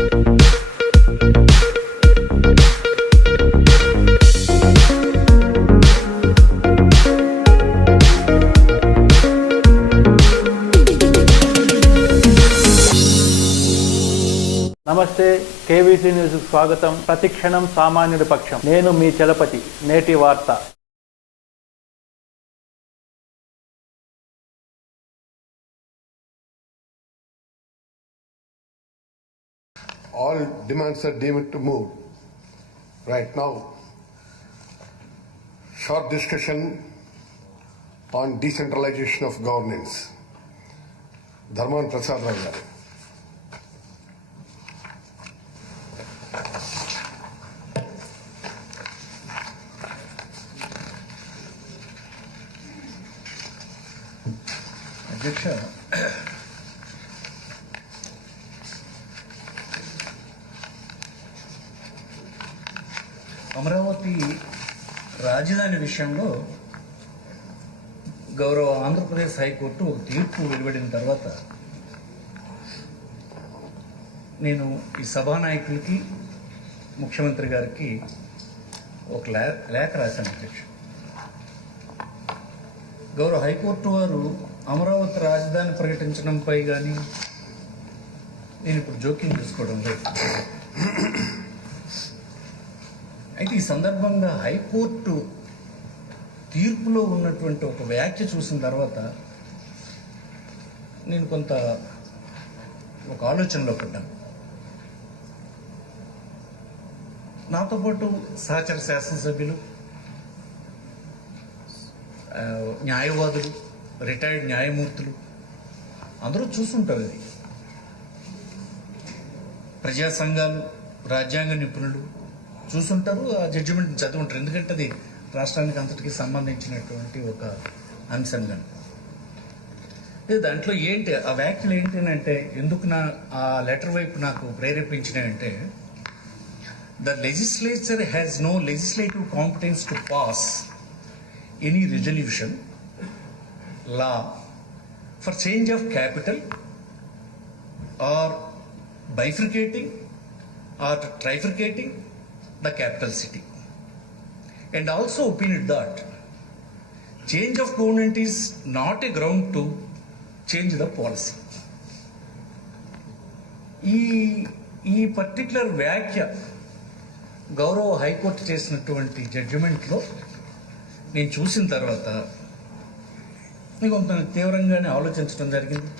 నమస్తే, KVC news స్వాగతం. ప్రతిక్షణం సామాన్యుడి పక్షం. నేను మీ చలపతి. నేటి వార్త. All demands are deemed to move. Right now, short discussion on decentralization of governance. Dharman Prasad Rao garu. అధ్యక్ష, అమరావతి రాజధాని విషయంలో గౌరవ ఆంధ్రప్రదేశ్ హైకోర్టు తీర్పు వెలువడిన తర్వాత నేను ఈ సభానాయకులకి ముఖ్యమంత్రి గారికి ఒక లేఖ రాశాను అధ్యక్ష. గౌరవ హైకోర్టు వారు అమరావతి రాజధాని ప్రకటించడంపై కానీ నేను ఇప్పుడు జోక్యం చేసుకోవడం లేదు. అయితే ఈ సందర్భంగా హైకోర్టు తీర్పులో ఉన్నటువంటి ఒక వ్యాఖ్య చూసిన తర్వాత నేను కొంత ఒక ఆలోచనలో పడ్డాను. నాతో పాటు సహచర శాసనసభ్యులు, న్యాయవాదులు, రిటైర్డ్ న్యాయమూర్తులు అందరూ చూస్తుంటారు. ఇది ప్రజా సంఘాలు, రాజ్యాంగ నిపుణులు చూసుంటారు, ఆ జడ్జిమెంట్ని చదువుంటారు. ఎందుకంటే అది రాష్ట్రానికి అంతటికి సంబంధించినటువంటి ఒక అంశం. కానీ దాంట్లో ఏంటి ఆ వ్యాఖ్యలు ఏంటి అంటే, ఎందుకు ఆ లెటర్ వైపు నాకు ప్రేరేపించినాయంటే, the legislature has no legislative competence to pass any resolution, law for change of capital or bifurcating or trifurcating the capital city, and also opined that change of government is not a ground to change the policy. ఈ particular వ్యాఖ్య గౌరవ high court చేసినటువంటి జడ్జిమెంట్లో నేను చూసిన తర్వాత నేను కొంత తీవ్రంగానే ఆలోచించడం జరిగింది.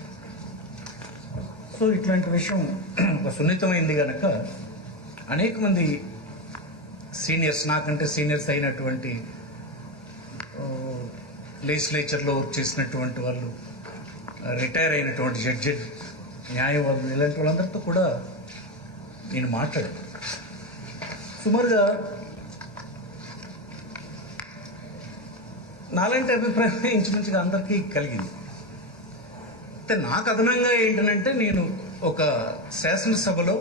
సో ఇట్లాంటి విషయం ఒక సున్నితమైంది కనుక అనేక మంది సీనియర్స్, నాకంటే సీనియర్స్ అయినటువంటి లెజిస్లేచర్లో చేసినటువంటి వాళ్ళు, రిటైర్ అయినటువంటి జడ్జి, న్యాయవాదులు, ఇలాంటి వాళ్ళందరితో కూడా నేను మాట్లాడాను. సుమారుగా నాలాంటి అభిప్రాయం ఇంచుమించుగా అందరికీ కలిగింది. అయితే నాకు అదనంగా ఏంటంటే, నేను ఒక శాసనసభలో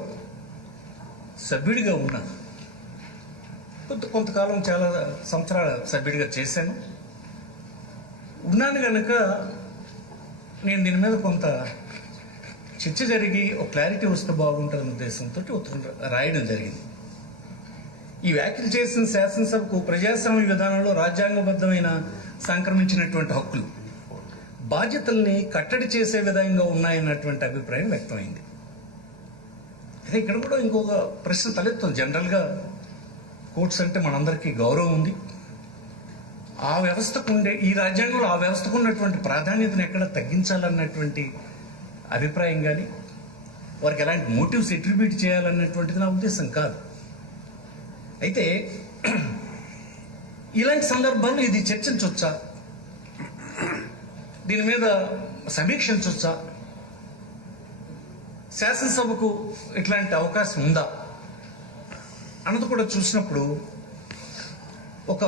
సభ్యుడిగా ఉన్నాను. కొంతకాలం చాలా సంవత్సరాల సభ్యుడిగా చేశాను. ఉన్నాను కనుక నేను దీని మీద కొంత చర్చ జరిగి ఒక క్లారిటీ వస్తే బాగుంటుందనే ఉద్దేశంతో ఉత్తరం రాయడం జరిగింది. ఈ వ్యాఖ్యలు చేసిన శాసనసభకు ప్రజాస్వామ్య విధానంలో రాజ్యాంగబద్ధమైన సంక్రమించినటువంటి హక్కులు, బాధ్యతల్ని కట్టడి చేసే విధంగా ఉన్నాయన్నటువంటి అభిప్రాయం వ్యక్తమైంది. అయితే ఇక్కడ కూడా ఇంకొక ప్రశ్న తలెత్తుంది. జనరల్గా కోర్ట్స్ అంటే మనందరికీ గౌరవం ఉంది. ఆ వ్యవస్థకు ఉండే, ఈ రాజ్యాంగంలో ఆ వ్యవస్థకు ఉన్నటువంటి ప్రాధాన్యతను ఎక్కడ తగ్గించాలన్నటువంటి అభిప్రాయం కానీ, వారికి ఎలాంటి మోటివ్స్ అట్రిబ్యూట్ చేయాలన్నటువంటిది నా ఉద్దేశం కాదు. అయితే ఇలాంటి సందర్భాల్లో ఇది చర్చించవచ్చా, దీని మీద సమీక్షించవచ్చా, శాసనసభకు ఇట్లాంటి అవకాశం ఉందా అన్నది కూడా చూసినప్పుడు, ఒక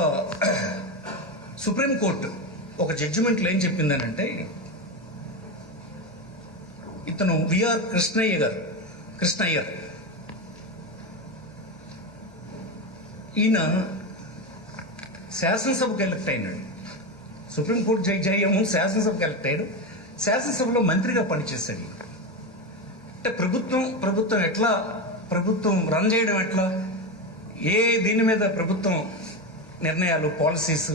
సుప్రీంకోర్టు ఒక జడ్జిమెంట్లో ఏం చెప్పిందనంటే, ఇతను విఆర్ కృష్ణయ్యర్ ఈయన శాసనసభకు ఎలక్ట్ అయినాడు. సుప్రీంకోర్టు జడ్జి అయ్యాము, శాసనసభకు ఎలక్ట్ అయ్యాడు. శాసనసభలో మంత్రిగా పనిచేశాడు. అంటే ప్రభుత్వం ఎట్లా, ప్రభుత్వం రన్ చేయడం ఎట్లా, దీని మీద ప్రభుత్వం నిర్ణయాలు, పాలసీస్,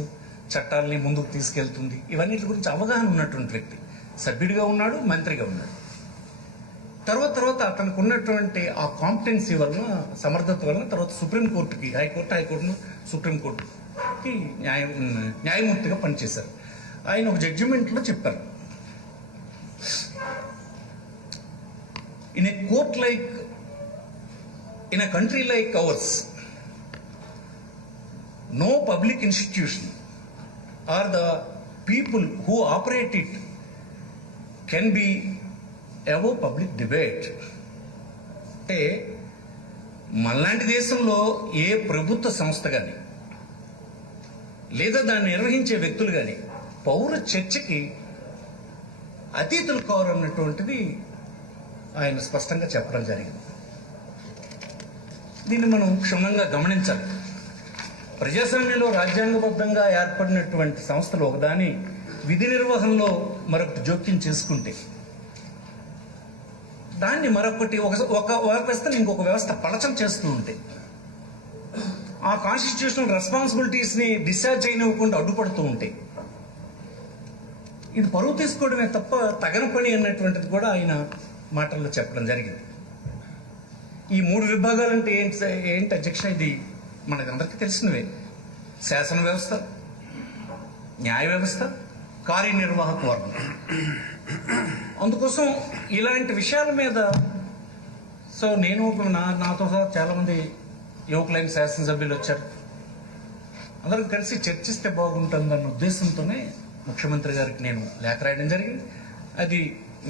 చట్టాలని ముందుకు తీసుకెళ్తుంది, ఇవన్నిటి గురించి అవగాహన ఉన్నటువంటి వ్యక్తి. సభ్యుడిగా ఉన్నాడు, మంత్రిగా ఉన్నాడు. తర్వాత అతనికి ఉన్నటువంటి ఆ కాంపిటెన్సీ వలన, సమర్థత వలన తర్వాత సుప్రీంకోర్టుకి, హైకోర్టును సుప్రీంకోర్టుకి న్యాయమూర్తిగా పనిచేశారు. ఆయన ఒక జడ్జిమెంట్లో చెప్పారు, in a country like ours, no public institution or the people who operate it can be above public debate. అంటే మనలాంటి దేశంలో ఏ ప్రభుత్వ సంస్థ కానీ లేదా దాన్ని నిర్వహించే వ్యక్తులు కానీ పౌర చర్చకి అతీతులు కావాలన్నటువంటిది ఆయన స్పష్టంగా చెప్పడం జరిగింది. దీన్ని మనం క్షుణ్ణంగా గమనించాలి. ప్రజాస్వామ్యంలో రాజ్యాంగబద్ధంగా ఏర్పడినటువంటి సంస్థలు ఒకదాని విధి నిర్వహణలో మరొకటి జోక్యం చేసుకుంటే దాన్ని మరొకటి ఒక వ్యవస్థను ఇంకొక వ్యవస్థ పలచం చేస్తూ ఉంటే ఆ కాన్స్టిట్యూషనల్ రెస్పాన్సిబిలిటీస్ని డిశ్చార్జ్ చేయనివ్వకుండా అడ్డుపడుతూ ఉంటే ఇది పరువు తీసుకోవడమే తప్ప తగని పని అన్నటువంటిది కూడా ఆయన మాటల్లో చెప్పడం జరిగింది. ఈ 3 విభాగాలంటే ఏంటి అధ్యక్ష? ఇది మనకందరికీ తెలిసినవే. శాసన వ్యవస్థ, న్యాయ వ్యవస్థ, కార్యనిర్వాహక వర్గం. అందుకోసం ఇలాంటి విషయాల మీద నేను నాతో సహా చాలామంది యువకులైన శాసనసభ్యులు వచ్చారు. అందరం కలిసి చర్చిస్తే బాగుంటుందన్న ఉద్దేశంతోనే ముఖ్యమంత్రి గారికి నేను లేఖ రాయడం జరిగింది. అది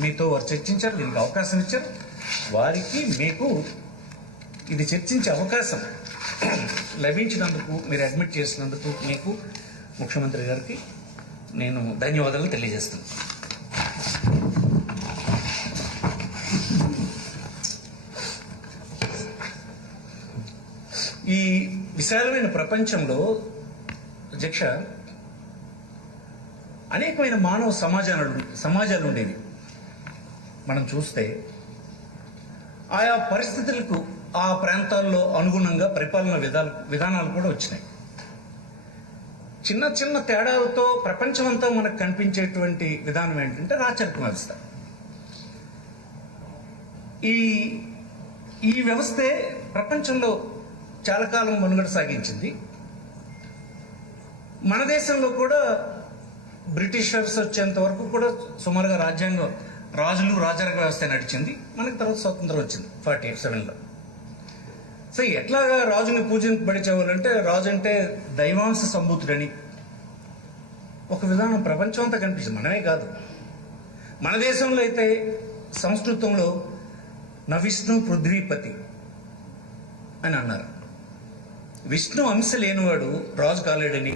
మీతో వారు చర్చించారు, దీనికి అవకాశం ఇచ్చారు. వారికి మీకు ఇది చర్చించే అవకాశం లభించినందుకు, మీరు అడ్మిట్ చేసినందుకు మీకు ముఖ్యమంత్రి గారికి నేను ధన్యవాదాలు తెలియజేస్తున్నాను. ఈ విశాలమైన ప్రపంచంలో అధ్యక్ష అనేకమైన మానవ సమాజాలు ఉండేవి. మనం చూస్తే ఆయా పరిస్థితులకు ఆ ప్రాంతాల్లో అనుగుణంగా పరిపాలన విధానాలు కూడా వచ్చినాయి. చిన్న తేడాలతో ప్రపంచమంతా మనకు కనిపించేటువంటి విధానం ఏంటంటే రాచరిక వ్యవస్థ. ఈ వ్యవస్థే ప్రపంచంలో చాలా కాలం మనుగడ సాగించింది. మన దేశంలో కూడా బ్రిటిషర్స్ వచ్చేంత వరకు కూడా సుమారుగా రాజులు రాజరిక వ్యవస్థ నడిచింది. మనకి తర్వాత స్వతంత్రం వచ్చింది 47లో. సో ఎట్లాగా రాజుని పూజింపబడిచేవాళ్ళంటే రాజు అంటే దైవాంశ సంభూతుడని ఒక విధానం ప్రపంచం అంతా కనిపిస్తుంది. మనమే కాదు, మన దేశంలో అయితే సంస్కృతంలో నా విష్ణు పృథ్వీపతి అని అన్నారు. విష్ణు అంశ లేనివాడు రాజు కాలేడని,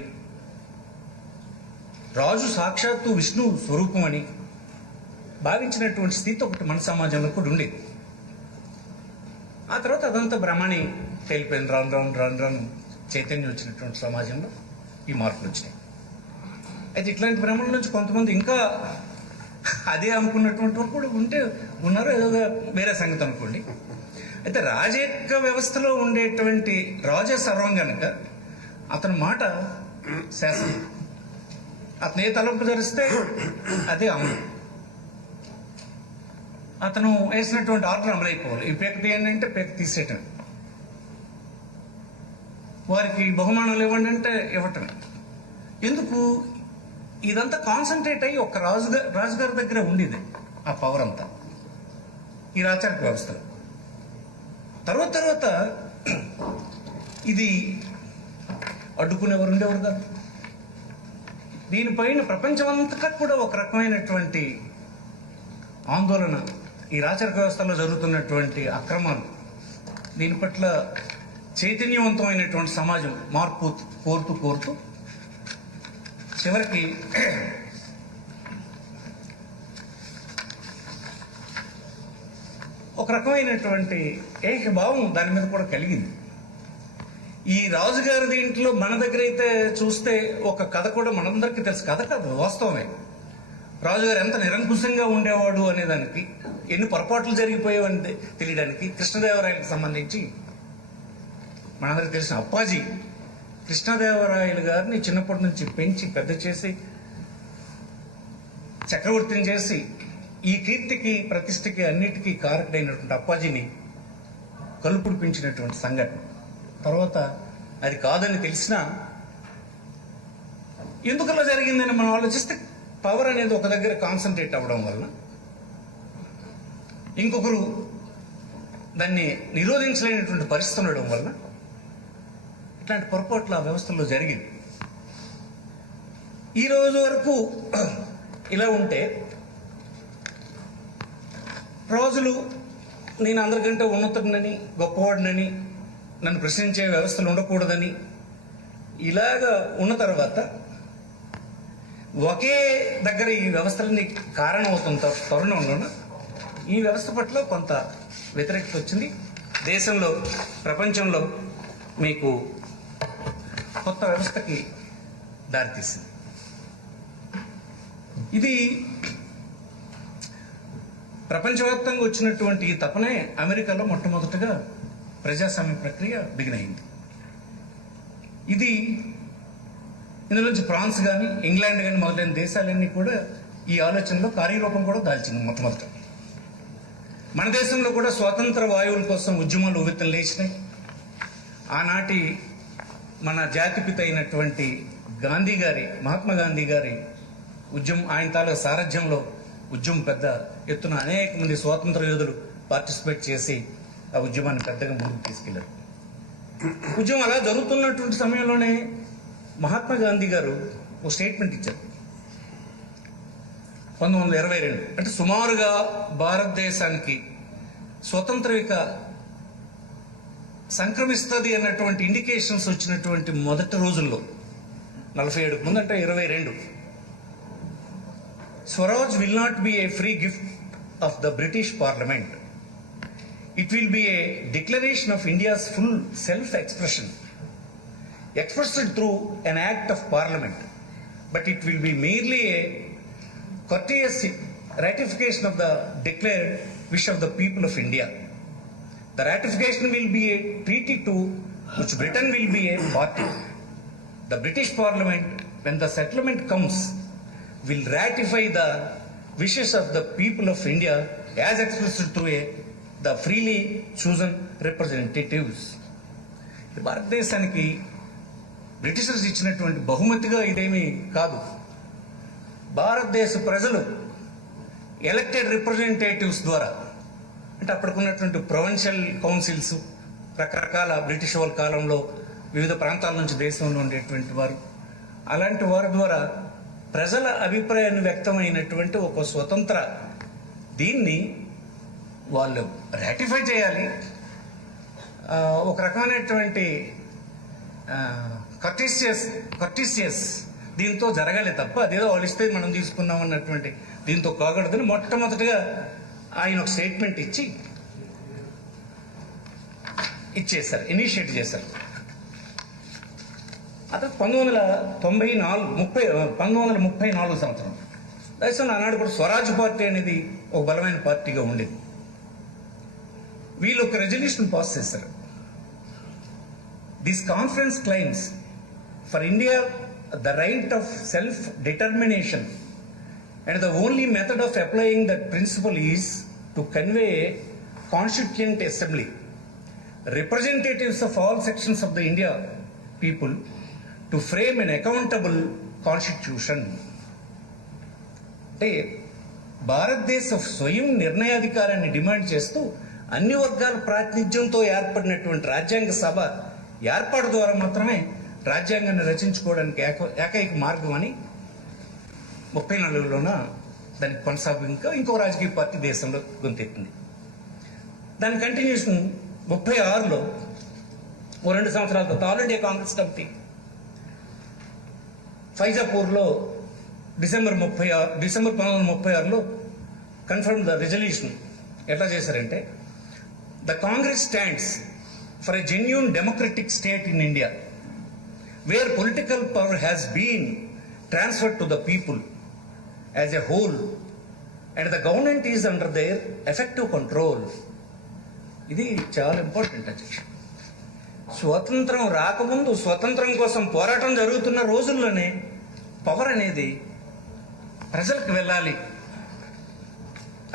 రాజు సాక్షాత్తు విష్ణు స్వరూపం అని భావించినటువంటి స్థితి ఒకటి మన సమాజంలో కూడా ఉండేది. ఆ తర్వాత అదంతా భ్రమని తేలిపోయింది. రాను చైతన్యం వచ్చినటువంటి సమాజంలో ఈ మార్పులు వచ్చినాయి. అయితే ఇట్లాంటి భ్రమల నుంచి కొంతమంది ఇంకా అదే అనుకున్నటువంటి వాళ్ళు కూడా ఉన్నారు. ఏదో వేరే సంగతి అనుకోండి. అయితే రాజరిక వ్యవస్థలో ఉండేటువంటి రాజే సర్వం కనుక అతని మాట శాసనం. అతను ఏ తలంపు ధరిస్తే అదే అమలు. అతను వేసినటువంటి ఆర్డర్ అమలైపోవాలి. ఈ పేక తీయండి అంటే పేక తీసేయటం, వారికి బహుమానాలు ఇవ్వండి అంటే ఇవ్వటం. ఎందుకు? ఇదంతా కాన్సన్ట్రేట్ అయ్యి ఒక రాజుగారి దగ్గర ఉండేది ఆ పవర్ అంతా ఈ రాచరిక వ్యవస్థలో. తర్వాత ఇది అడ్డుకునేవారు ఉండేవారు కాదు. దీనిపైన ప్రపంచమంతటా కూడా ఒక రకమైనటువంటి ఆందోళన, ఈ రాచరిక వ్యవస్థలో జరుగుతున్నటువంటి అక్రమాలు, దీని పట్ల చైతన్యవంతమైనటువంటి సమాజం మార్పు కోరుతూ చివరికి ఒక రకమైనటువంటి ఏకభావం దాని మీద కూడా కలిగింది. ఈ రాజుగారి దీంట్లో మన దగ్గర అయితే చూస్తే ఒక కథ కూడా మనందరికీ తెలుసు. కథ కాదు, వాస్తవమే. రాజుగారు ఎంత నిరంకుశంగా ఉండేవాడు అనేదానికి, ఎన్ని పొరపాట్లు జరిగిపోయేవని తెలియడానికి కృష్ణదేవరాయలకు సంబంధించి మనందరికీ తెలిసిన అప్పాజీ కృష్ణదేవరాయలు గారిని చిన్నప్పటి నుంచి పెంచి పెద్ద చేసి చక్రవర్తిని చేసి ఈ కీర్తికి ప్రతిష్టకి అన్నిటికీ కారకుడైనటువంటి అప్పాజీని కలుపుడిపించినటువంటి సంఘటన. తర్వాత అది కాదని తెలిసినా ఎందుకలా జరిగిందని మనం ఆలోచిస్తే పవర్ అనేది ఒక దగ్గర కాన్సన్ట్రేట్ అవ్వడం వలన ఇంకొకరు దాన్ని నిరోధించలేనటువంటి పరిస్థితి ఉండడం వలన ఇట్లాంటి పొరపాట్లు ఆ వ్యవస్థలో జరిగింది. ఈ రోజు వరకు ఇలా ఉంటే రోజులు నేను అందరికంటే ఉన్నతుడినని, గొప్పవాడినని, నన్ను ప్రశ్నించే వ్యవస్థలు ఉండకూడదని ఇలాగా ఉన్న తర్వాత ఒకే దగ్గర ఈ వ్యవస్థలన్నీ కారణమవుతున్న తరుణంలోనూ ఈ వ్యవస్థ పట్ల కొంత వ్యతిరేకత వచ్చింది. దేశంలో, ప్రపంచంలో మీకు కొత్త వ్యవస్థకి దారితీసింది. ఇది ప్రపంచవ్యాప్తంగా వచ్చినటువంటి ఈ తపనే అమెరికాలో మొట్టమొదటిగా ప్రజాస్వామ్య ప్రక్రియ బిగినైంది. ఇది ఇందులోంచి ఫ్రాన్స్ కానీ, ఇంగ్లాండ్ కానీ మొదలైన దేశాలన్నీ కూడా ఈ ఆలోచనలో కార్యరూపం కూడా దాల్చింది. మొట్టమొదట మన దేశంలో కూడా స్వాతంత్ర వాయువుల కోసం ఉద్యమాలు ఉవ్వెత్తున లేచినాయి. ఆనాటి మన జాతిపిత అయినటువంటి గాంధీ గారి, మహాత్మా గాంధీ గారి ఉద్యమం, ఆయన తాలూకు సారథ్యంలో ఉద్యమం పెద్ద ఎత్తున అనేక మంది స్వాతంత్ర యోధులు పార్టిసిపేట్ చేసి ఆ ఉద్యమాన్ని పెద్దగా ముందుకు తీసుకెళ్లారు. ఉద్యమం అలా జరుగుతున్నటువంటి సమయంలోనే మహాత్మా గాంధీ గారు ఒక స్టేట్మెంట్ ఇచ్చారు 1922. అంటే సుమారుగా భారతదేశానికి స్వతంత్రవిక సంక్రమిస్తుంది అన్నటువంటి ఇండికేషన్స్ వచ్చినటువంటి మొదటి రోజుల్లో 47 ముందు, అంటే 22, Swaraj will not be A free gift of the British parliament. It will be A declaration of India's full self expression expressed through an act of parliament, but it will be merely a courteous ratification of the declared wish of the people of India. The ratification will be a treaty to which Britain will be a party. The British Parliament, when the settlement comes, will ratify the wishes of the people of India as expressed through the freely chosen representatives. భారతదేశానికి Britishers ఇచ్చినటువంటి బహుమతిగా ఇదేమీ కాదు. భారతదేశ ప్రజలు elected representatives ద్వారా, అంటే అప్పటికున్నటువంటి provincial councils, రకరకాల బ్రిటిష్ వాళ్ళ కాలంలో వివిధ ప్రాంతాల నుంచి దేశంలో ఉండేటువంటి వారు, అలాంటి వారి ద్వారా ప్రజల అభిప్రాయాన్ని వ్యక్తమైనటువంటి ఒక స్వతంత్ర దీన్ని వాళ్ళు రాటిఫై చేయాలి. ఒక రకమైనటువంటి కర్టీసియస్ దీంతో జరగాలి తప్ప అదేదో వాళ్ళు ఇస్తే మనం తీసుకున్నాం అన్నటువంటి దీంతో కాకూడదని మొట్టమొదటిగా ఆయన ఒక స్టేట్మెంట్ ఇచ్చేశారు, ఇనిషియేట్ చేశారు. అదే 1934 సంవత్సరం దేశంలో ఆనాడు కూడా స్వరాజ్ పార్టీ అనేది ఒక బలమైన పార్టీగా ఉండేది. వీళ్ళు ఒక రెజల్యూషన్ పాస్ చేశారు. This conference claims for India the right of self-determination, and the only method of applying that principle is to convey a constituent assembly, representatives of all sections of the India people, to frame an accountable constitution. అంటే భారతదేశ స్వయం నిర్ణయాధికారాన్ని demand చేస్తూ అన్ని వర్గాల ప్రాతినిధ్యంతో ఏర్పడినటువంటి రాజ్యాంగ సభ ఏర్పాటు ద్వారా మాత్రమే రాజ్యాంగాన్ని రచించుకోవడానికి ఏకైక మార్గం అని 34లోన దానికి కొనసాగింకా ఇంకో రాజకీయ పార్టీ దేశంలో గొంతెత్తింది. దాని కంటిన్యూషన్ 36లో 2 సంవత్సరాల తర్వాత ఆల్ ఇండియా కాంగ్రెస్ కమిటీ ఫైజాపూర్లో డిసెంబర్ 1936లో కన్ఫర్మ్ ద రిజల్యూషన్. ఎట్లా చేశారంటే, the Congress stands for a genuine democratic state in India where political power has been transferred to the people as a whole and the government is under their effective control. ఇది చాలా important అధ్యక్ష. స్వతంత్రం రాకముందు స్వతంత్రం కోసం పోరాటం జరుగుతున్న రోజుల్లోనే పవర్ అనేది ప్రజలకు వెళ్ళాలి,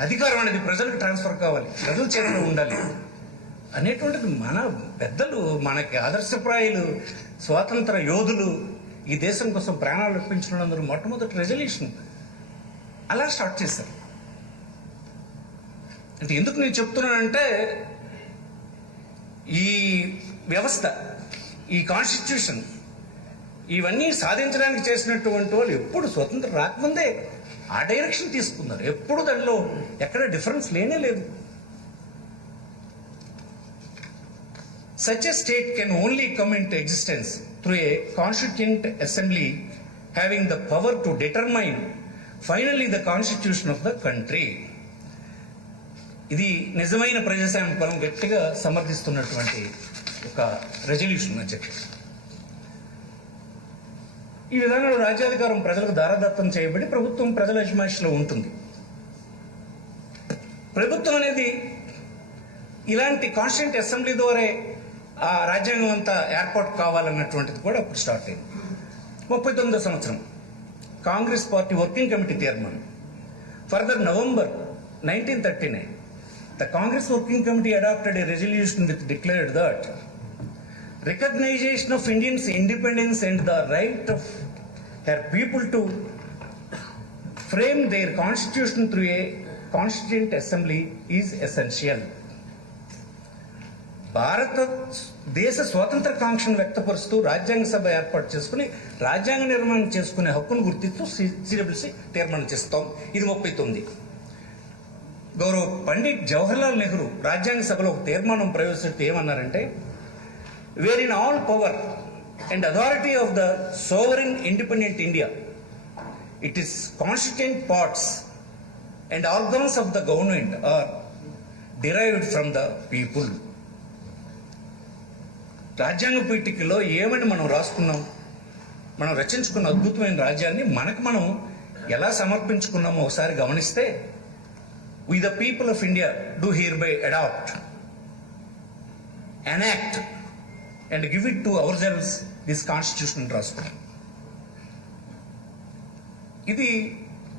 అధికారం అనేది ప్రజలకు ట్రాన్స్ఫర్ కావాలి, ప్రజల చేతిలో ఉండాలి అనేటువంటిది మన పెద్దలు, మనకి ఆదర్శప్రాయులు, స్వాతంత్ర యోధులు, ఈ దేశం కోసం ప్రాణాలు అర్పించిన అందరూ మొట్టమొదటి రెజల్యూషన్ అలా స్టార్ట్ చేశారు. అంటే ఎందుకు నేను చెప్తున్నానంటే ఈ వ్యవస్థ, ఈ కాన్స్టిట్యూషన్, ఇవన్నీ సాధించడానికి చేసినటువంటి వాళ్ళు ఎప్పుడు స్వతంత్రం రాకముందే ఆ డైరెక్షన్ తీసుకున్నారు. ఎప్పుడు దానిలో ఎక్కడ డిఫరెన్స్ లేనే లేదు. Such a state can only come into existence through a constituent assembly having the power to determine finally the constitution of the country. ఇది నిజమైన ప్రజాస్వామ్యం మనం గట్టిగా సమర్థిస్తున్నటువంటి ఒక రెజల్యూషన్ అధ్యక్ష. ఈ విధంగా రాజ్యాధికారం ప్రజలకు దారాదత్తం చేయబడి ప్రభుత్వం ప్రజల అజమాయిషిలో ఉంటుంది. ప్రభుత్వం అనేది ఇలాంటి కాన్స్టిట్యూంట్ అసెంబ్లీ ద్వారా ఆ రాజ్యాంగం అంతా ఏర్పాటు కావాలన్నటువంటిది కూడా అప్పుడు స్టార్ట్ అయింది. 39వ సంవత్సరం కాంగ్రెస్ పార్టీ వర్కింగ్ కమిటీ తీర్మానం. Further November 1939 the Congress Working Committee adopted a resolution which declared that recognition of Indians' independence and the right of her people to frame their constitution through a constituent assembly is essential. భారతదేశ స్వాతంత్ర కాంక్షను వ్యక్తపరుస్తూ రాజ్యాంగ సభ ఏర్పాటు చేసుకుని రాజ్యాంగ నిర్మాణం చేసుకునే హక్కును గుర్తిస్తూ సిడబ్ల్యూసీ తీర్మానం చేస్తాం. ఇది 39. గౌరవ పండిట్ జవహర్లాల్ నెహ్రూ రాజ్యాంగ సభలో ఒక తీర్మానం ప్రవేశపెట్టి ఏమన్నారంటే, where in all power and authority of the sovereign independent India its constituent parts and organs of the government are derived from the people. రాజ్యాంగ పీఠికలో ఏమని మనం రాసుకున్నాం, మనం రచించుకున్న అద్భుతమైన రాజ్యాన్ని మనకు మనం ఎలా సమర్పించుకున్నామో ఒకసారి గమనిస్తే, we the people of India do hereby adopt, enact and give it to ourselves this constitution రాసుకున్నాం. ఇది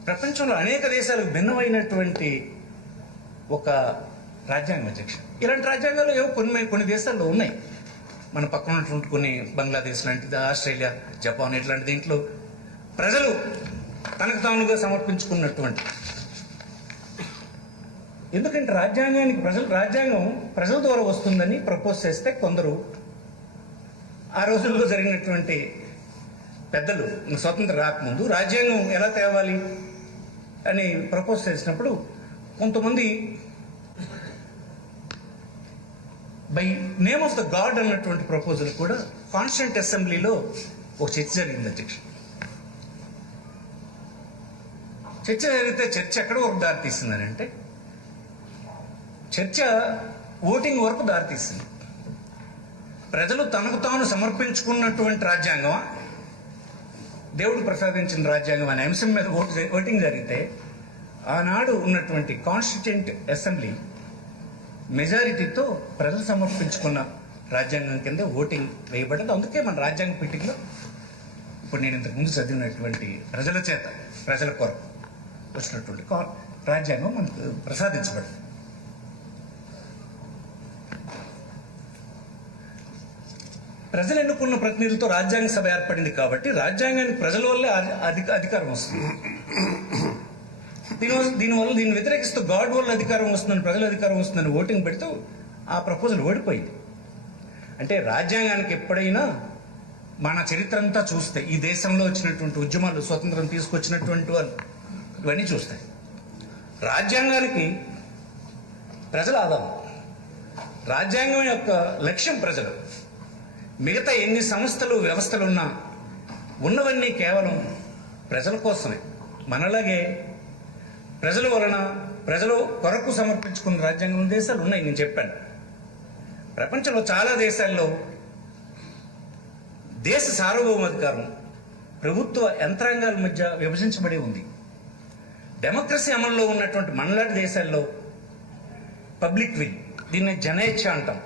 ప్రపంచంలో అనేక దేశాలకు భిన్నమైనటువంటి ఒక రాజ్యాంగం అధ్యక్ష. ఇలాంటి రాజ్యాంగాలు ఏవో కొన్ని దేశాల్లో ఉన్నాయి. మన పక్కన ఉన్నటువంటి కొన్ని బంగ్లాదేశ్ లాంటిది, ఆస్ట్రేలియా, జపాన్ ఇట్లాంటి దీంట్లో ప్రజలు తనకు తానుగా సమర్పించుకున్నటువంటి. ఎందుకంటే రాజ్యాంగం ప్రజల ద్వారా వస్తుందని ప్రపోజ్ చేస్తే కొందరు ఆ రోజుల్లో జరిగినటువంటి పెద్దలు స్వతంత్రం రాకముందు రాజ్యాంగం ఎలా తేవాలి అని ప్రపోజ్ చేసినప్పుడు కొంతమంది by name of the God అన్నటువంటి ప్రపోజల్ కూడా కాన్స్టిట్యూంట్ అసెంబ్లీలో ఒక చర్చ జరిగింది అధ్యక్ష. చర్చ జరిగితే చర్చ ఎక్కడ వరకు దారితీస్తుందని అంటే, చర్చ ఓటింగ్ వరకు దారితీస్తుంది. ప్రజలు తనకు తాను సమర్పించుకున్నటువంటి రాజ్యాంగమా, దేవుడు ప్రసాదించిన రాజ్యాంగం అనే అంశం మీద ఓటింగ్ జరిగితే ఆనాడు ఉన్నటువంటి కాన్స్టిట్యూంట్ అసెంబ్లీ మెజారిటీతో ప్రజలు సమర్పించుకున్న రాజ్యాంగం కింద ఓటింగ్ వేయబడింది. అందుకే మన రాజ్యాంగ పీఠికలో ఇప్పుడు నేను ఇంతకుముందు చదివినటువంటి ప్రజల చేత ప్రజల కొరకు వచ్చినటువంటి రాజ్యాంగం మనకు ప్రసాదించబడింది. ప్రజలు ఎన్నుకున్న ప్రతినిధులతో రాజ్యాంగ సభ ఏర్పడింది కాబట్టి రాజ్యాంగానికి ప్రజల వల్లే అధికారం వస్తుంది. దీన్ని వ్యతిరేకిస్తూ గాడ్ వల్ల అధికారం వస్తుందని, ప్రజల అధికారం వస్తుందని ఓటింగ్ పెడుతూ ఆ ప్రపోజల్ ఓడిపోయింది. అంటే రాజ్యాంగానికి ఎప్పుడైనా మన చరిత్ర అంతా చూస్తే, ఈ దేశంలో వచ్చినటువంటి ఉద్యమాలు, స్వతంత్రం తీసుకొచ్చినటువంటి వాళ్ళు ఇవన్నీ చూస్తాయి. రాజ్యాంగానికి ప్రజల ఆధారం, రాజ్యాంగం యొక్క లక్ష్యం ప్రజలు. మిగతా ఎన్ని సంస్థలు వ్యవస్థలు ఉన్నవన్నీ కేవలం ప్రజల కోసమే. మనలాగే ప్రజల వలన, ప్రజలు కొరకు సమర్పించుకున్న రాజ్యాంగం దేశాలు ఉన్నాయి. నేను చెప్పాను, ప్రపంచంలో చాలా దేశాల్లో దేశ సార్వభౌమాధికారం ప్రభుత్వ యంత్రాంగాల మధ్య విభజించబడి ఉంది. డెమోక్రసీ అమల్లో ఉన్నటువంటి మనలాంటి దేశాల్లో పబ్లిక్ విల్, దీన్ని జనేచ్ఛ అంటాం,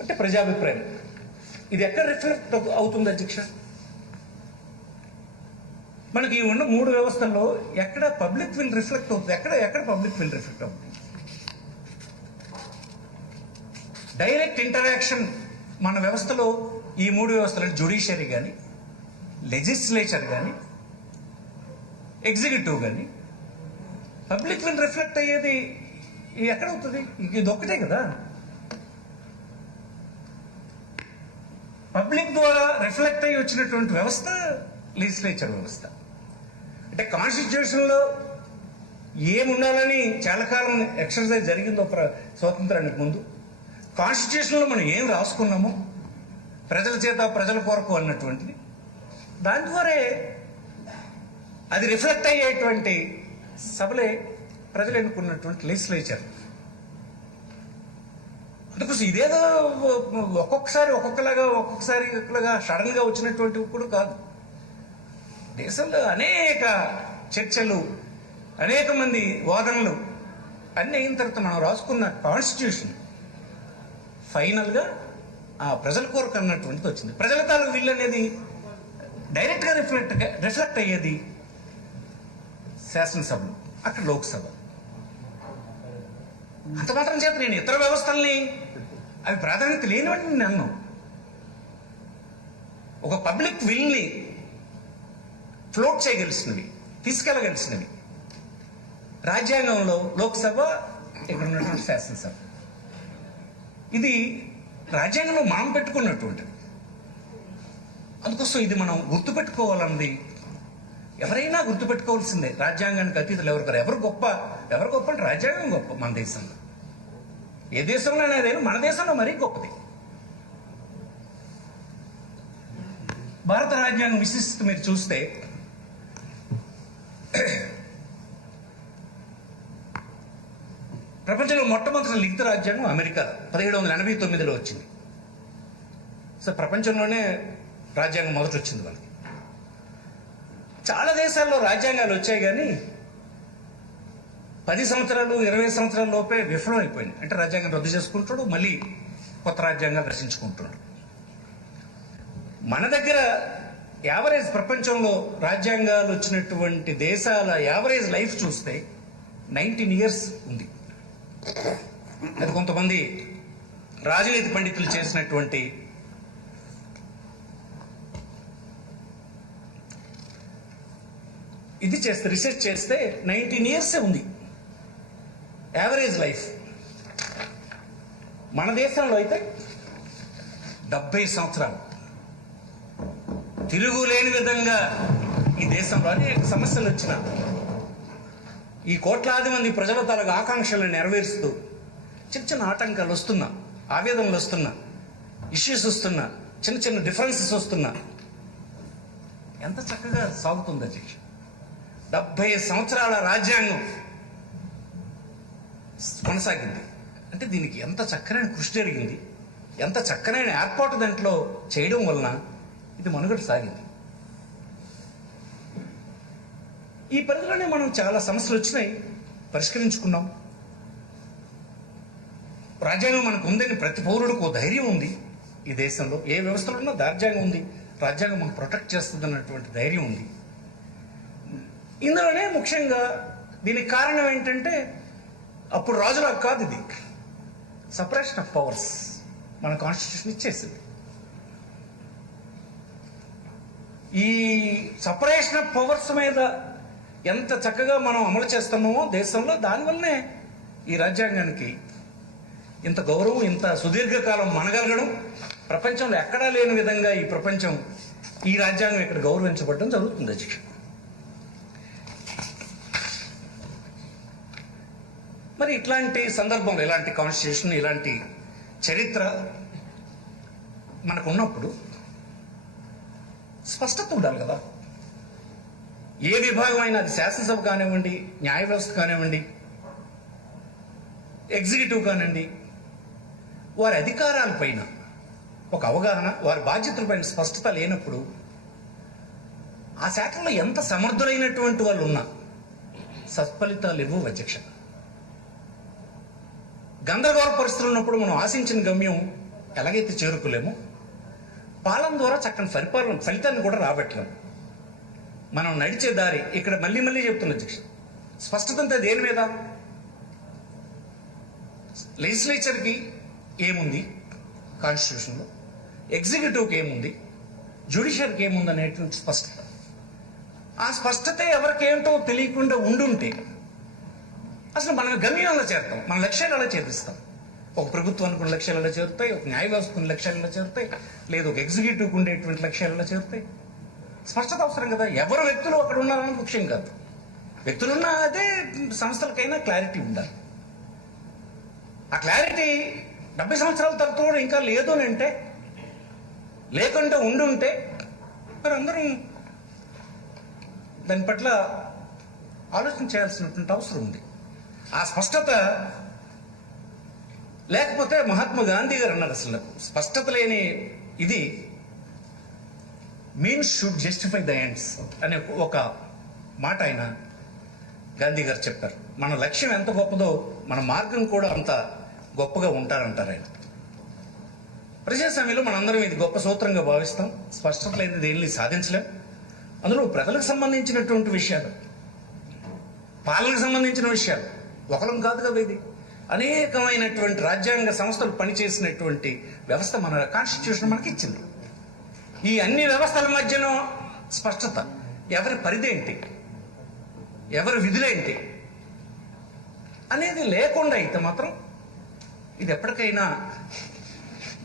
అంటే ప్రజాభిప్రాయం. ఇది ఎక్కడ రిఫ్లెక్ట్ అవుతుంది అధ్యక్ష? మనకి ఉన్న 3 వ్యవస్థల్లో ఎక్కడ పబ్లిక్ విల్ రిఫ్లెక్ట్ అవుతుంది? ఎక్కడ పబ్లిక్ విల్ రిఫ్లెక్ట్ అవుతుంది? డైరెక్ట్ ఇంటరాక్షన్ మన వ్యవస్థలో ఈ 3 వ్యవస్థలు, జ్యుడిషియరీ కానీ, లెజిస్లేచర్ కానీ, ఎగ్జిక్యూటివ్ కానీ, పబ్లిక్ విల్ రిఫ్లెక్ట్ అయ్యేది ఎక్కడ అవుతుంది? ఇది ఒక్కటే కదా. పబ్లిక్ ద్వారా రిఫ్లెక్ట్ అయ్యి వచ్చినటువంటి వ్యవస్థ లెజిస్లేచర్ వ్యవస్థ. అంటే కాన్స్టిట్యూషన్లో ఏముండాలని చాలా కాలం ఎక్సర్సైజ్ జరిగిందో స్వాతంత్రానికి ముందు, కాన్స్టిట్యూషన్లో మనం ఏం రాసుకున్నామో ప్రజల చేత ప్రజల కొరకు అన్నటువంటిది, దాని ద్వారా అది రిఫ్లెక్ట్ అయ్యేటువంటి సభలే ప్రజలు ఎన్నుకున్నటువంటి లెజిస్లేచర్. అందుకోసం ఇదేదో ఒక్కొక్కసారి ఒక్కొక్కలాగా సడన్ గా వచ్చినటువంటి కూడా కాదు. దేశంలో అనేక చర్చలు, అనేక మంది వాదనలు అన్ని అయిన తర్వాత మనం రాసుకున్న కాన్స్టిట్యూషన్ ఫైనల్ గా ఆ ప్రజల కొరకు అన్నటువంటిది వచ్చింది. ప్రజల తాలూకు విల్ అనేది డైరెక్ట్ గా రిఫ్లెక్ట్ అయ్యేది శాసనసభలు, అక్కడ లోక్సభ. అంత మాత్రం చేత నేను ఇతర వ్యవస్థల్ని అవి ప్రాధాన్యత లేనివంటి నన్ను ఒక పబ్లిక్ విల్ని ఫ్లోట్ చేయగలిసినవి, తీసుకెళ్ళగలిసినవి రాజ్యాంగంలో లోక్సభ, ఇక్కడ ఉన్నటువంటి శాసనసభ. ఇది రాజ్యాంగంలో మనం పెట్టుకున్నటువంటిది. అందుకోసం ఇది మనం గుర్తుపెట్టుకోవాలన్నది ఎవరైనా గుర్తుపెట్టుకోవాల్సిందే. రాజ్యాంగానికి అతీతులు ఎవరు గొప్ప అంటే రాజ్యాంగం గొప్ప మన దేశంలో. ఏ దేశంలో అనేది మన దేశంలో మరీ గొప్పది. భారత రాజ్యాంగం విశిష్టత మీరు చూస్తే ప్రపంచంలో మొట్టమొదటి లిఖిత రాజ్యాంగం అమెరికా 1789లో వచ్చింది. సో ప్రపంచంలోనే రాజ్యాంగం మొదట వచ్చింది మనకి. చాలా దేశాల్లో రాజ్యాంగాలు వచ్చాయి కానీ 10 సంవత్సరాలు 20 సంవత్సరాల లోపే విఫలం అయిపోయింది. అంటే రాజ్యాంగం రద్దు చేసుకుంటాడు, మళ్ళీ కొత్త రాజ్యాంగాలు రచించుకుంటున్నాడు. మన దగ్గర యావరేజ్ ప్రపంచంలో రాజ్యాంగాలు వచ్చినటువంటి దేశాల యావరేజ్ లైఫ్ చూస్తే 19 years ఉంది. అది కొంతమంది రాజనీతి పండితులు చేసినటువంటి ఇది చేస్తే, రీసెర్చ్ చేస్తే 19 years ఉంది యావరేజ్ లైఫ్. మన దేశంలో అయితే 70 సంవత్సరాలు. తిరుగులేని విధంగా ఈ దేశంలో అనేక సమస్యలు వచ్చిన ఈ కోట్లాది మంది ప్రజల తాలూకు ఆకాంక్షలను నెరవేరుస్తూ చిన్న ఆటంకాలు వస్తున్నా, ఆవేదనలు వస్తున్నా, ఇష్యూస్ వస్తున్నా, చిన్న డిఫరెన్సెస్ వస్తున్నా ఎంత చక్కగా సాగుతుంది అధ్యక్ష. 70 సంవత్సరాల రాజ్యాంగం కొనసాగింది అంటే దీనికి ఎంత చక్కనైన కృషి జరిగింది, ఎంత చక్కనైన ఏర్పాటు దాంట్లో చేయడం వలన ఇది మనుగడ సాగింది. ఈ పరిధిలోనే మనం చాలా సమస్యలు వచ్చినాయి, పరిష్కరించుకున్నాం. రాజ్యాంగం మనకు ఉందని ప్రతి పౌరుడికి ఓ ధైర్యం ఉంది. ఈ దేశంలో ఏ వ్యవస్థలో ఉన్నా రాజ్యాంగం ఉంది, రాజ్యాంగం మనం ప్రొటెక్ట్ చేస్తుంది అన్నటువంటి ధైర్యం ఉంది. ఇందులోనే ముఖ్యంగా దీనికి కారణం ఏంటంటే అప్పుడు రాజులకు కాదు, ఇది సపరేషన్ ఆఫ్ పవర్స్ మన కాన్స్టిట్యూషన్ ఇచ్చేసింది. ఈ సపరేషన్ ఆఫ్ పవర్స్ మీద ఎంత చక్కగా మనం అమలు చేస్తామో దేశంలో, దానివల్లనే ఈ రాజ్యాంగానికి ఇంత గౌరవం, ఇంత సుదీర్ఘకాలం మనగలగడం, ప్రపంచంలో ఎక్కడా లేని విధంగా ఈ ప్రపంచం ఈ రాజ్యాంగం ఇక్కడ గౌరవించబడడం జరుగుతుంది అధ్యక్ష. మరి ఇట్లాంటి సందర్భంలో ఇలాంటి కాన్స్టిట్యూషన్, ఇలాంటి చరిత్ర మనకు ఉన్నప్పుడు స్పష్టత ఉండాలి కదా. ఏ విభాగం అయినా, అది శాసనసభ కానివ్వండి, న్యాయ వ్యవస్థ కానివ్వండి, ఎగ్జిక్యూటివ్ కానివ్వండి, వారి అధికారాలపైన ఒక అవగాహన, వారి బాధ్యతలపైన స్పష్టత లేనప్పుడు ఆ శాఖలో ఎంత సమర్థులైనటువంటి వాళ్ళు ఉన్నా సత్ఫలితాలు ఇవ్వు అధ్యక్ష. గందరగోళ పరిస్థితులు ఉన్నప్పుడు మనం ఆశించిన గమ్యం ఎలాగైతే చేరుకోలేమో, పాలన ద్వారా చక్కని ఫలితాన్ని కూడా రాబట్టలేము. మనం నడిచే దారి ఇక్కడ మళ్ళీ మళ్ళీ చెప్తున్న అధ్యక్ష, స్పష్టత అంతా దేని మీద? లెజిస్లేచర్కి ఏముంది కాన్స్టిట్యూషన్లో, ఎగ్జిక్యూటివ్కి ఏముంది, జ్యుడిషియర్కి ఏముంది అనేటువంటి స్పష్టత. ఆ స్పష్టత ఎవరికేంటో తెలియకుండా ఉండుంటే అసలు మనం గమ్యం అలా చేరుతాం, మన లక్ష్యాలు అలా చేరుస్తాం. ఒక ప్రభుత్వానికి కొన్ని లక్ష్యాలు అలా చేరుతాయి, ఒక న్యాయ వ్యవస్థ కొన్ని లక్ష్యాలు అలా చేరుతాయి, లేదు ఒక ఎగ్జిక్యూటివ్కి ఉండేటువంటి లక్ష్యాలు అలా చేరుతాయి. స్పష్టత అవసరం కదా. ఎవరు వ్యక్తులు అక్కడ ఉన్నారని ముఖ్యం కాదు. వ్యక్తులున్నా అదే సంస్థలకైనా క్లారిటీ ఉండాలి. ఆ క్లారిటీ 70 సంవత్సరాల తర్వాత కూడా ఇంకా లేదు అని అంటే, లేకుండా ఉండుంటే మరి అందరం దాని పట్ల ఆలోచన చేయాల్సినటువంటి అవసరం ఉంది. ఆ స్పష్టత లేకపోతే మహాత్మా గాంధీ గారు అన్నారు, అసలు స్పష్టత లేని ఇది means should justify the ends అనే ఒక మాట ఆయన గాంధీ గారు చెప్పారు. మన లక్ష్యం ఎంత గొప్పదో మన మార్గం కూడా అంత గొప్పగా ఉంటారంటారు ఆయన. ప్రజాస్వామ్యంలో మనందరం ఇది గొప్ప సూత్రంగా భావిస్తాం. స్పష్టత లేనిది దేనిని సాధించలేం. అందులో ప్రజలకు సంబంధించినటువంటి విషయాలు, పాలనకు సంబంధించిన విషయాలు ఒకరం కాదు కదా. ఇది అనేకమైనటువంటి రాజ్యాంగ సంస్థలు పనిచేసినటువంటి వ్యవస్థ మన కాన్స్టిట్యూషన్ మనకి ఇచ్చింది. ఈ అన్ని వ్యవస్థల మధ్యన స్పష్టత, ఎవరి పరిధేంటి, ఎవరి విధులేంటి అనేది లేకుండా అయితే మాత్రం ఇది ఎప్పటికైనా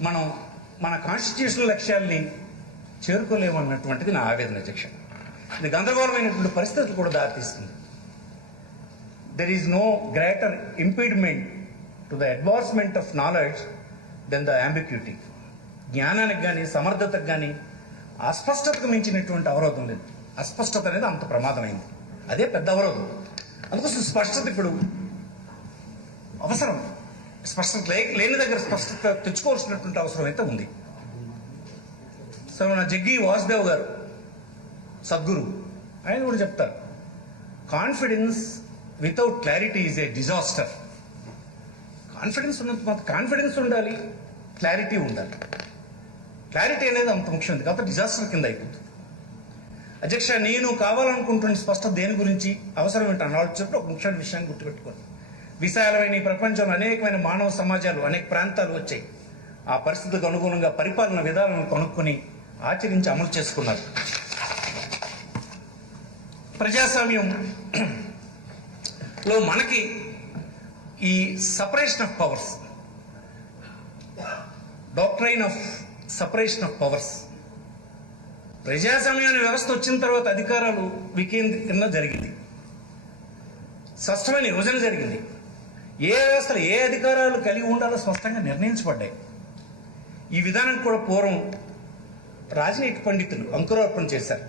మనం మన కాన్స్టిట్యూషనల్ లక్ష్యాల్ని చేరుకోలేమన్నటువంటిది నా ఆవేదన అధ్యక్ష. ఇది గందరగోళమైనటువంటి పరిస్థితులు కూడా దారితీస్తుంది. There is no greater impediment to the advancement of knowledge than the ambiguity. జ్ఞానానికి కానీ సమర్థతకు కానీ అస్పష్టతకు మించినటువంటి అవరోధం లేదు. అస్పష్టత అనేది అంత ప్రమాదమైంది, అదే పెద్ద అవరోధం. అందుకోసం స్పష్టత ఇప్పుడు అవసరం. స్పష్టత లేని దగ్గర స్పష్టత తెచ్చుకోవాల్సినటువంటి అవసరం అయితే ఉంది. సో నా జగ్గి వాసుదేవ్ గారు సద్గురు ఆయన కూడా చెప్తారు, confidence without clarity is a disaster. Confidence ఉండాలి, క్లారిటీ ఉండాలి. క్లారిటీ అనేది అంత ముఖ్యం ఉంది కాబట్టి డిజాస్టర్ కింద అయిపోతుంది. అధ్యక్ష, నేను కావాలనుకుంటున్న స్పష్టత దేని గురించి అవసరం ఏంటని ఆలోచించినప్పుడు ఒక ముఖ్యమైన విషయాన్ని గుర్తుపెట్టుకోండి. విశాలమైన ఈ ప్రపంచంలో అనేకమైన మానవ సమాజాలు, అనేక ప్రాంతాలు వచ్చాయి. ఆ పరిస్థితికి అనుగుణంగా పరిపాలన విధానాలను కనుక్కొని ఆచరించి అమలు చేసుకున్నారు. ప్రజాస్వామ్యంలో మనకి ఈ separation of powers, doctrine of separation of powers, ప్రజాస్వామ్య వ్యవస్థ వచ్చిన తర్వాత అధికారాలు వికేంద్రీకరణ జరిగింది, స్పష్టమైన విభజన జరిగింది. ఏ వ్యవస్థలు ఏ అధికారాలు కలిగి ఉండాలో స్పష్టంగా నిర్ణయించబడ్డాయి. ఈ విధానానికి కూడా పూర్వం రాజనీతి పండితులు అంకురార్పణ చేశారు.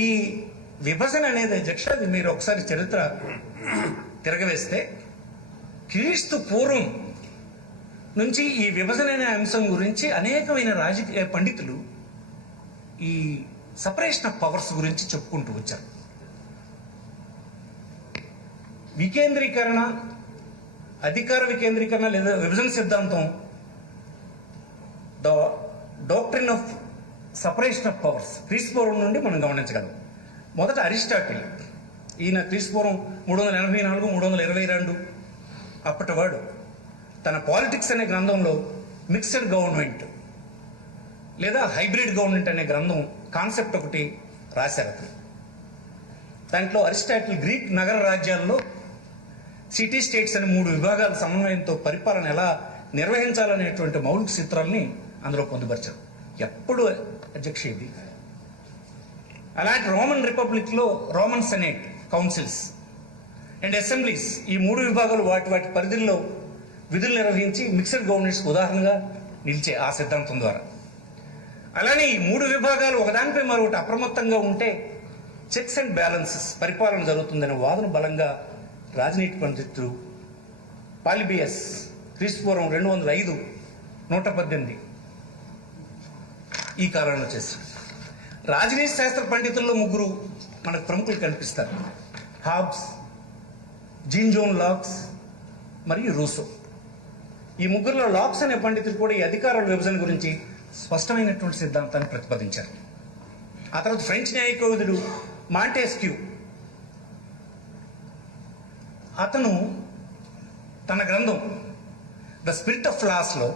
ఈ విభజన అనేది అధ్యక్ష, అది మీరు ఒకసారి చరిత్ర తిరగవేస్తే క్రీస్తు పూర్వం నుంచి ఈ విభజన అనే అంశం గురించి అనేకమైన రాజకీయ పండితులు ఈ సపరేషన్ ఆఫ్ పవర్స్ గురించి చెప్పుకుంటూ వచ్చారు. వికేంద్రీకరణ, అధికార వికేంద్రీకరణ లేదా విభజన సిద్ధాంతం, the doctrine of separation of powers క్రీస్తుపూర్వం నుండి మనం గమనించగలం. మొదట అరిస్టాటిల్, ఈయన క్రీస్తుపూర్వం 384 322 అప్పటివాడు తన పాలిటిక్స్ అనే గ్రంథంలో మిక్స్డ్ గవర్నమెంట్ లేదా హైబ్రిడ్ గవర్నమెంట్ అనే గ్రంథం కాన్సెప్ట్ ఒకటి రాశారు అతను. దాంట్లో అరిస్టాటిల్ గ్రీక్ నగర రాజ్యాల్లో సిటీ స్టేట్స్ అనే 3 విభాగాల సమన్వయంతో పరిపాలన ఎలా నిర్వహించాలనేటువంటి మౌలిక సూత్రాలని అందులో పొందుపరిచారు. ఎప్పుడు అధ్యక్ష ఇది అలాంటి రోమన్ రిపబ్లిక్లో Roman senate, councils and assemblies, ఈ 3 విభాగాలు వాటి పరిధిలో విధులు నిర్వహించి మిక్స్డ్ గవర్నెన్స్ ఉదాహరణగా నిలిచే ఆ సిద్ధాంతం ద్వారా. అలానే ఈ 3 విభాగాలు ఒకదానిపై మరొకటి అప్రమత్తంగా ఉంటే చెక్స్ అండ్ బ్యాలెన్సెస్ పరిపాలన జరుగుతుందనే వాదన బలంగా రాజనీతి పండితుడు పాలిబియస్ క్రీస్తుపూర్వం 205 118 ఈ కాలంలో చేశారు. రాజనీతి శాస్త్ర పండితుల్లో ముగ్గురు మనకు ప్రముఖులు కనిపిస్తారు: హాబ్స్, జీన్ జోన్ లాక్స్ మరియు రూసో. ఈ ముగ్గురులో లాక్స్ అనే పండితులు కూడా ఈ అధికారాల విభజన గురించి స్పష్టమైనటువంటి సిద్ధాంతాన్ని ప్రతిపాదించారు. ఆ తర్వాత ఫ్రెంచ్ న్యాయకోవిదుడు మాంటెస్క్యూ, అతను తన గ్రంథం ద స్పిరిట్ ఆఫ్ లాస్లో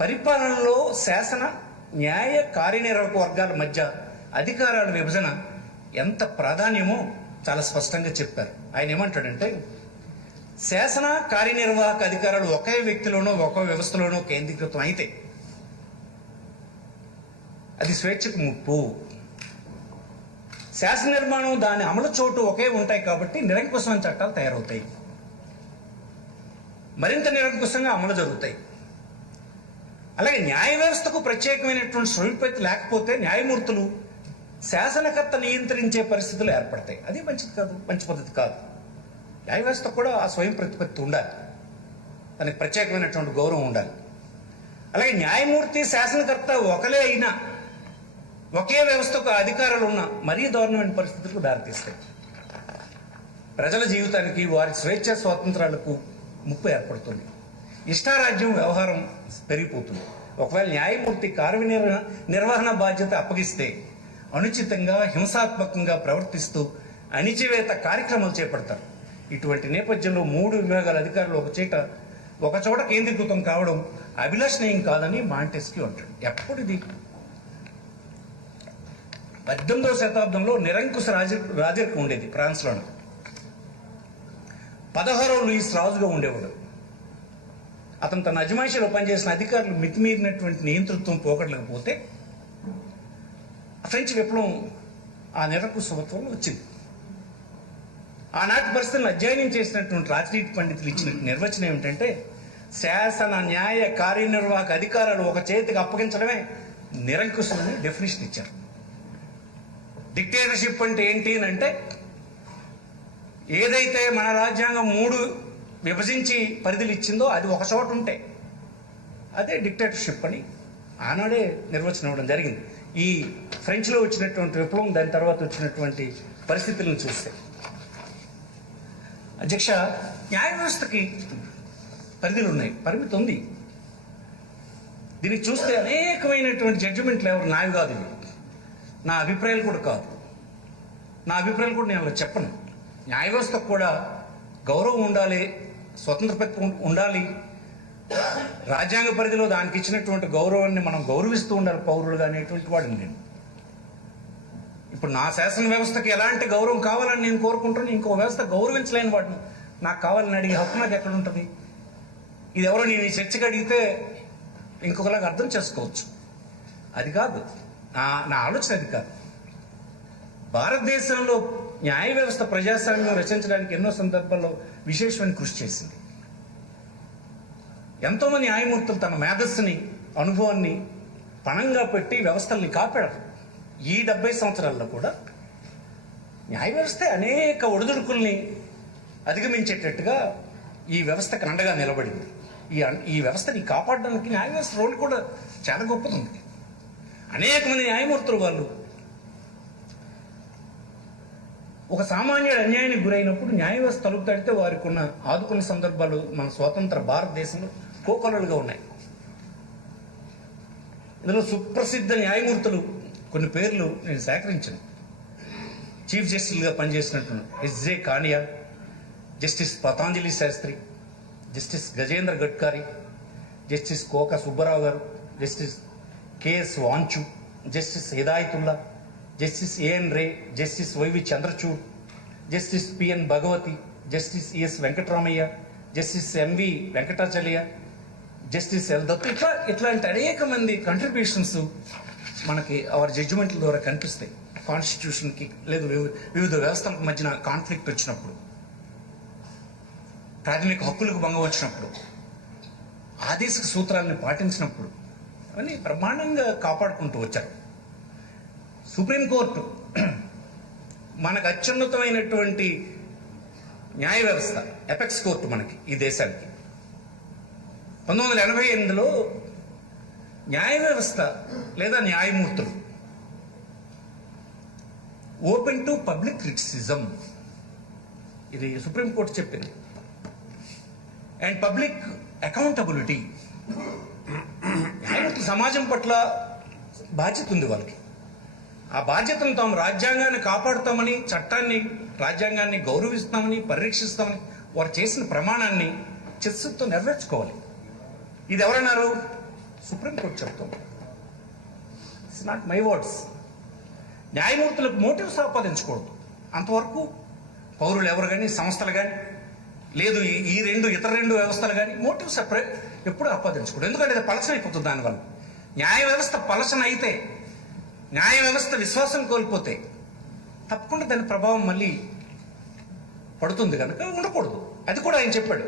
పరిపాలనలో శాసన, న్యాయ, కార్యనిర్వాహక వర్గాల మధ్య అధికారాల విభజన ఎంత ప్రాధాన్యమో చాలా స్పష్టంగా చెప్పారు. ఆయన ఏమంటాడంటే, శాసన, కార్యనిర్వాహక అధికారాలు ఒకే వ్యక్తిలోనో ఒకే వ్యవస్థలోనో కేంద్రీకృతం అయితే అది స్వేచ్ఛకు ముప్పు. శాసన నిర్మాణం, దాని అమలు చోటు ఒకే ఉంటాయి కాబట్టి నిరంకుశమైన చట్టాలు తయారవుతాయి, మరింత నిరంకుశంగా అమలు జరుగుతాయి. అలాగే న్యాయ వ్యవస్థకు ప్రత్యేకమైనటువంటి స్వయంప్రతి లేకపోతే న్యాయమూర్తులు శాసనకర్త నియంత్రించే పరిస్థితులు ఏర్పడతాయి. అది మంచిది కాదు, మంచి పద్ధతి కాదు. న్యాయ వ్యవస్థ కూడా ఆ స్వయం ప్రతిపత్తి ఉండాలి, దానికి ప్రత్యేకమైనటువంటి గౌరవం ఉండాలి. అలాగే న్యాయమూర్తి, శాసనకర్త ఒకలే అయినా ఒకే వ్యవస్థకు అధికారాలు ఉన్న మరీ దారుణమైన పరిస్థితులకు దారితీస్తాయి. ప్రజల జీవితానికి, వారి స్వేచ్ఛ స్వాతంత్రాలకు ముప్పు ఏర్పడుతుంది. ఇష్టారాజ్యం వ్యవహారం పెరిగిపోతుంది. ఒకవేళ న్యాయమూర్తి నిర్వహణ బాధ్యత అప్పగిస్తే అనుచితంగా, హింసాత్మకంగా ప్రవర్తిస్తూ అణిచివేత కార్యక్రమాలు చేపడతారు. ఇటువంటి నేపథ్యంలో 3 విభాగాల అధికారులు ఒక చోట కేంద్రీకృతం కావడం అభిలషణీయం కాదని మాంటెస్క్యూ అంటాడు. ఎప్పుడు ఇది? 18వ శతాబ్దంలో నిరంకుశ రాజరికం ఉండేది ఫ్రాన్స్లోనే. 16వ లూయిస్ రాజుగా ఉండేవాడు. అతను తన అజమాయిషీలో పనిచేసిన అధికారులు మితిమీరినటువంటి నియంతృత్వం పోకడలేకపోతే ఫ్రెంచ్ విప్లవం ఆ నిరంకుశత్వం వచ్చింది. ఆనాటి పరిస్థితులను అధ్యయనం చేసినటువంటి రాజనీతి పండితులు ఇచ్చిన నిర్వచనం ఏమిటంటే, శాసన, న్యాయ, కార్యనిర్వాహక అధికారాలు ఒక చేతికి అప్పగించడమే నిరంకుశం అని డెఫినేషన్ ఇచ్చారు. డిక్టేటర్షిప్ అంటే ఏంటి అని అంటే, ఏదైతే మన రాజ్యాంగం 3 విభజించి పరిధులు ఇచ్చిందో అది ఒక చోట ఉంటే అదే డిక్టేటర్షిప్ అని ఆనాడే నిర్వచనం ఇవ్వడం జరిగింది. ఈ ఫ్రెంచ్లో వచ్చినటువంటి విప్లవం, దాని తర్వాత వచ్చినటువంటి పరిస్థితులను చూస్తే, అధ్యక్ష, న్యాయ వ్యవస్థకి పరిధులు ఉన్నాయి, పరిమితి ఉంది. దీన్ని చూస్తే అనేకమైనటువంటి జడ్జిమెంట్లు ఎవరు నావి కాదు, ఇవి నా అభిప్రాయాలు కూడా కాదు. నా అభిప్రాయాలు కూడా నేను అలా చెప్పను. న్యాయ వ్యవస్థకు కూడా గౌరవం ఉండాలి, స్వతంత్రత ఉండాలి. రాజ్యాంగ పరిధిలో దానికి ఇచ్చినటువంటి గౌరవాన్ని మనం గౌరవిస్తూ ఉండాలి పౌరులుగా అనేటువంటి వాడిని నేను. ఇప్పుడు నా శాసన వ్యవస్థకి ఎలాంటి గౌరవం కావాలని నేను కోరుకుంటున్నాను, ఇంకో వ్యవస్థ గౌరవించలేని వాడిని నాకు కావాలని అడిగే హక్కు నాకు ఎక్కడ ఉంటుంది? ఇది ఎవరో నేను ఈ చర్చకి అడిగితే ఇంకొకలాగా అర్థం చేసుకోవచ్చు. అది కాదు నా ఆలోచన, అది కాదు. భారతదేశంలో న్యాయ వ్యవస్థ ప్రజాస్వామ్యం రచించడానికి ఎన్నో సందర్భాల్లో విశేషమైన కృషి చేసింది. ఎంతోమంది న్యాయమూర్తులు తన మేధస్సుని, అనుభవాన్ని పణంగా పెట్టి వ్యవస్థల్ని కాపాడారు. ఈ 70 సంవత్సరాల్లో కూడా న్యాయ వ్యవస్థ అనేక ఒడిదుడుకుల్ని అధిగమించేటట్టుగా ఈ వ్యవస్థకు అండగా నిలబడింది. ఈ వ్యవస్థని కాపాడడానికి న్యాయ వ్యవస్థ రోల్ కూడా చాలా గొప్పది ఉంది. అనేక మంది న్యాయమూర్తులు వాళ్ళు ఒక సామాన్యుడు అన్యాయానికి గురైనప్పుడు న్యాయ వ్యవస్థ తలుపు తడితే వారికి ఉన్న ఆదుకున్న సందర్భాలు మన స్వతంత్ర భారతదేశంలో కోకొల్లలుగా ఉన్నాయి. ఇందులో సుప్రసిద్ధ న్యాయమూర్తులు కొన్ని పేర్లు నేను సేకరించాను. చీఫ్ జస్టిస్గా పనిచేసినట్టు S J Kania, justice Patanjali Sastri, justice Gajendra Gadkari, justice Koka Subbarao గారు, justice K S Wanchoo, justice Hidayatullah, justice A N Ray, justice Y V Chandrachud, justice P N Bhagwati, justice E S Venkataramiah, justice M V Venkatachaliah, justice L Dattu, ఇట్లాంటి అనేక మంది కంట్రిబ్యూషన్స్ మనకి అవర్ జడ్జిమెంట్ల ద్వారా కనిపిస్తాయి. కాన్స్టిట్యూషన్కి లేదు వివిధ వ్యవస్థలకు మధ్యన కాన్ఫ్లిక్ట్ వచ్చినప్పుడు, ప్రాథమిక హక్కులకు భంగం వచ్చినప్పుడు, ఆదేశిక సూత్రాలను పాటించినప్పుడు అవన్నీ బ్రహ్మాండంగా కాపాడుకుంటూ వచ్చారు. సుప్రీంకోర్టు మనకు అత్యున్నతమైనటువంటి న్యాయ వ్యవస్థ, ఎపెక్స్ కోర్టు మనకి ఈ దేశానికి. 1988లో న్యాయ వ్యవస్థ లేదా న్యాయమూర్తులు ఓపెన్ టు పబ్లిక్ క్రిటిసిజం, ఇది సుప్రీంకోర్టు చెప్పింది. అండ్ పబ్లిక్ అకౌంటబిలిటీ, సమాజం పట్ల బాధ్యత ఉంది వాళ్ళకి. ఆ బాధ్యతను తాము రాజ్యాంగాన్ని కాపాడుతామని, చట్టాన్ని, రాజ్యాంగాన్ని గౌరవిస్తామని, పరిరక్షిస్తామని వారు చేసిన ప్రమాణాన్ని చిత్తశుద్ధితో నెరవేర్చుకోవాలి. ఇది ఎవరన్నారు? సుప్రీంకోర్టు చెప్తుంది. It's not my words. న్యాయమూర్తులకు మోటివ్స్ ఆపాదించకూడదు. అంతవరకు పౌరులు ఎవరు కానీ, సంస్థలు కానీ, లేదు ఈ ఇతర రెండు వ్యవస్థలు కానీ మోటివ్స్ ఎప్పుడు ఆపాదించకూడదు. ఎందుకంటే అది పలచన అయిపోతుంది. దానివల్ల న్యాయ వ్యవస్థ పలచన అయితే, న్యాయ వ్యవస్థ విశ్వాసం కోల్పోతే తప్పకుండా దాని ప్రభావం మళ్ళీ పడుతుంది కనుక ఉండకూడదు. అది కూడా ఆయన చెప్పాడు.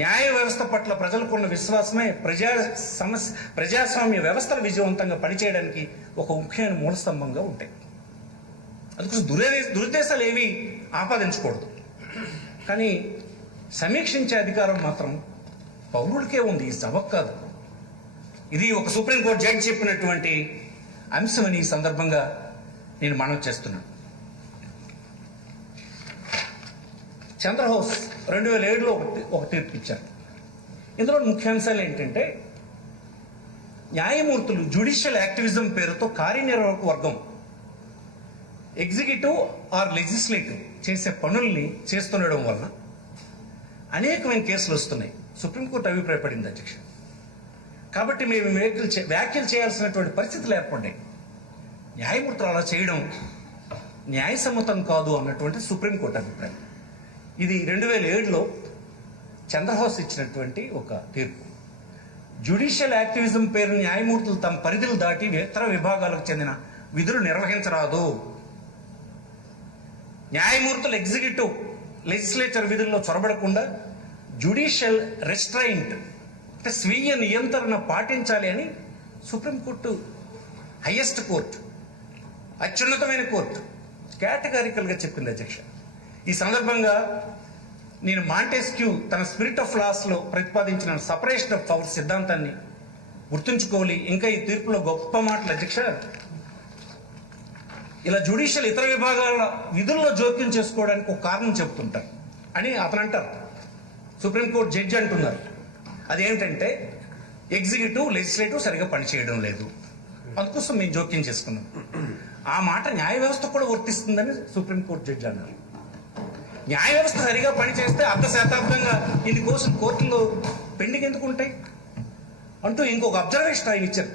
న్యాయ వ్యవస్థ పట్ల ప్రజలకున్న విశ్వాసమే ప్రజాస్వామ్య వ్యవస్థలు విజయవంతంగా పనిచేయడానికి ఒక ముఖ్యమైన మూలస్తంభంగా ఉంటాయి. అందుకోసం దురుద్దేశాలు ఏవి ఆపాదించకూడదు. కానీ సమీక్షించే అధికారం మాత్రం పౌరులకే ఉంది, ఈ సభకు కాదు. ఇది ఒక సుప్రీంకోర్టు జడ్జి చెప్పినటువంటి అంశమని ఈ సందర్భంగా నేను మనవి చేస్తున్నాను. చంద్రహౌస్ 2007లో ఒక తీర్పు ఇచ్చారు. ఇందులో ముఖ్యాంశాలు ఏంటంటే, న్యాయమూర్తులు జ్యుడిషియల్ యాక్టివిజం పేరుతో కార్యనిర్వాహక వర్గం ఎగ్జిక్యూటివ్ ఆర్ లెజిస్లేటివ్ చేసే పనుల్ని చేస్తుండడం వలన అనేకమైన కేసులు వస్తున్నాయి. సుప్రీంకోర్టు అభిప్రాయపడింది అధ్యక్ష. కాబట్టి మేము వ్యాఖ్యలు చేయాల్సినటువంటి పరిస్థితులు ఏర్పడ్డాయి. న్యాయమూర్తులు అలా చేయడం న్యాయసమ్మతం కాదు అన్నటువంటి సుప్రీంకోర్టు అభిప్రాయం. ఇది 2007లో చంద్రహౌస్ ఇచ్చినటువంటి ఒక తీర్పు. జ్యుడిషియల్ యాక్టివిజం పేరు న్యాయమూర్తులు తమ పరిధులు దాటి ఇతర విభాగాలకు చెందిన విధులు నిర్వహించరాదు. న్యాయమూర్తులు ఎగ్జిక్యూటివ్, లెజిస్లేచర్ విధుల్లో చొరబడకుండా జ్యుడిషియల్ రెస్ట్రైంట్ అంటే స్వీయ నియంత్రణ పాటించాలి అని సుప్రీంకోర్టు, హైయెస్ట్ కోర్టు, అత్యున్నతమైన కోర్టు కేటగారికల్గా చెప్పింది అధ్యక్ష. ఈ సందర్భంగా నేను మాంటెస్క్యూ తన స్పిరిట్ ఆఫ్ లాస్ లో ప్రతిపాదించిన సపరేషన్ ఆఫ్ పవర్ సిద్ధాంతాన్ని గుర్తుంచుకోవాలి. ఇంకా ఈ తీర్పులో గొప్ప మాటలు అధ్యక్ష. ఇలా జ్యుడిషియల్ ఇతర విభాగాల విధుల్లో జోక్యం చేసుకోవడానికి ఒక కారణం చెబుతుంటారు అని అతను అంటారు. సుప్రీంకోర్టు జడ్జి అంటున్నారు. అదేంటంటే ఎగ్జిక్యూటివ్, లెజిస్లేటివ్ సరిగా పనిచేయడం లేదు, అందుకోసం మేము జోక్యం చేసుకున్నాం. ఆ మాట న్యాయ వ్యవస్థ కూడా వర్తిస్తుందని సుప్రీంకోర్టు జడ్జి అన్నారు. న్యాయ వ్యవస్థ సరిగా పనిచేస్తే అర్ధ శతాబ్దంగా ఇన్ని కోసం కోర్టులో పెండింగ్ ఎందుకు ఉంటాయి అంటూ ఇంకొక అబ్జర్వేషన్ ఆయన ఇచ్చారు.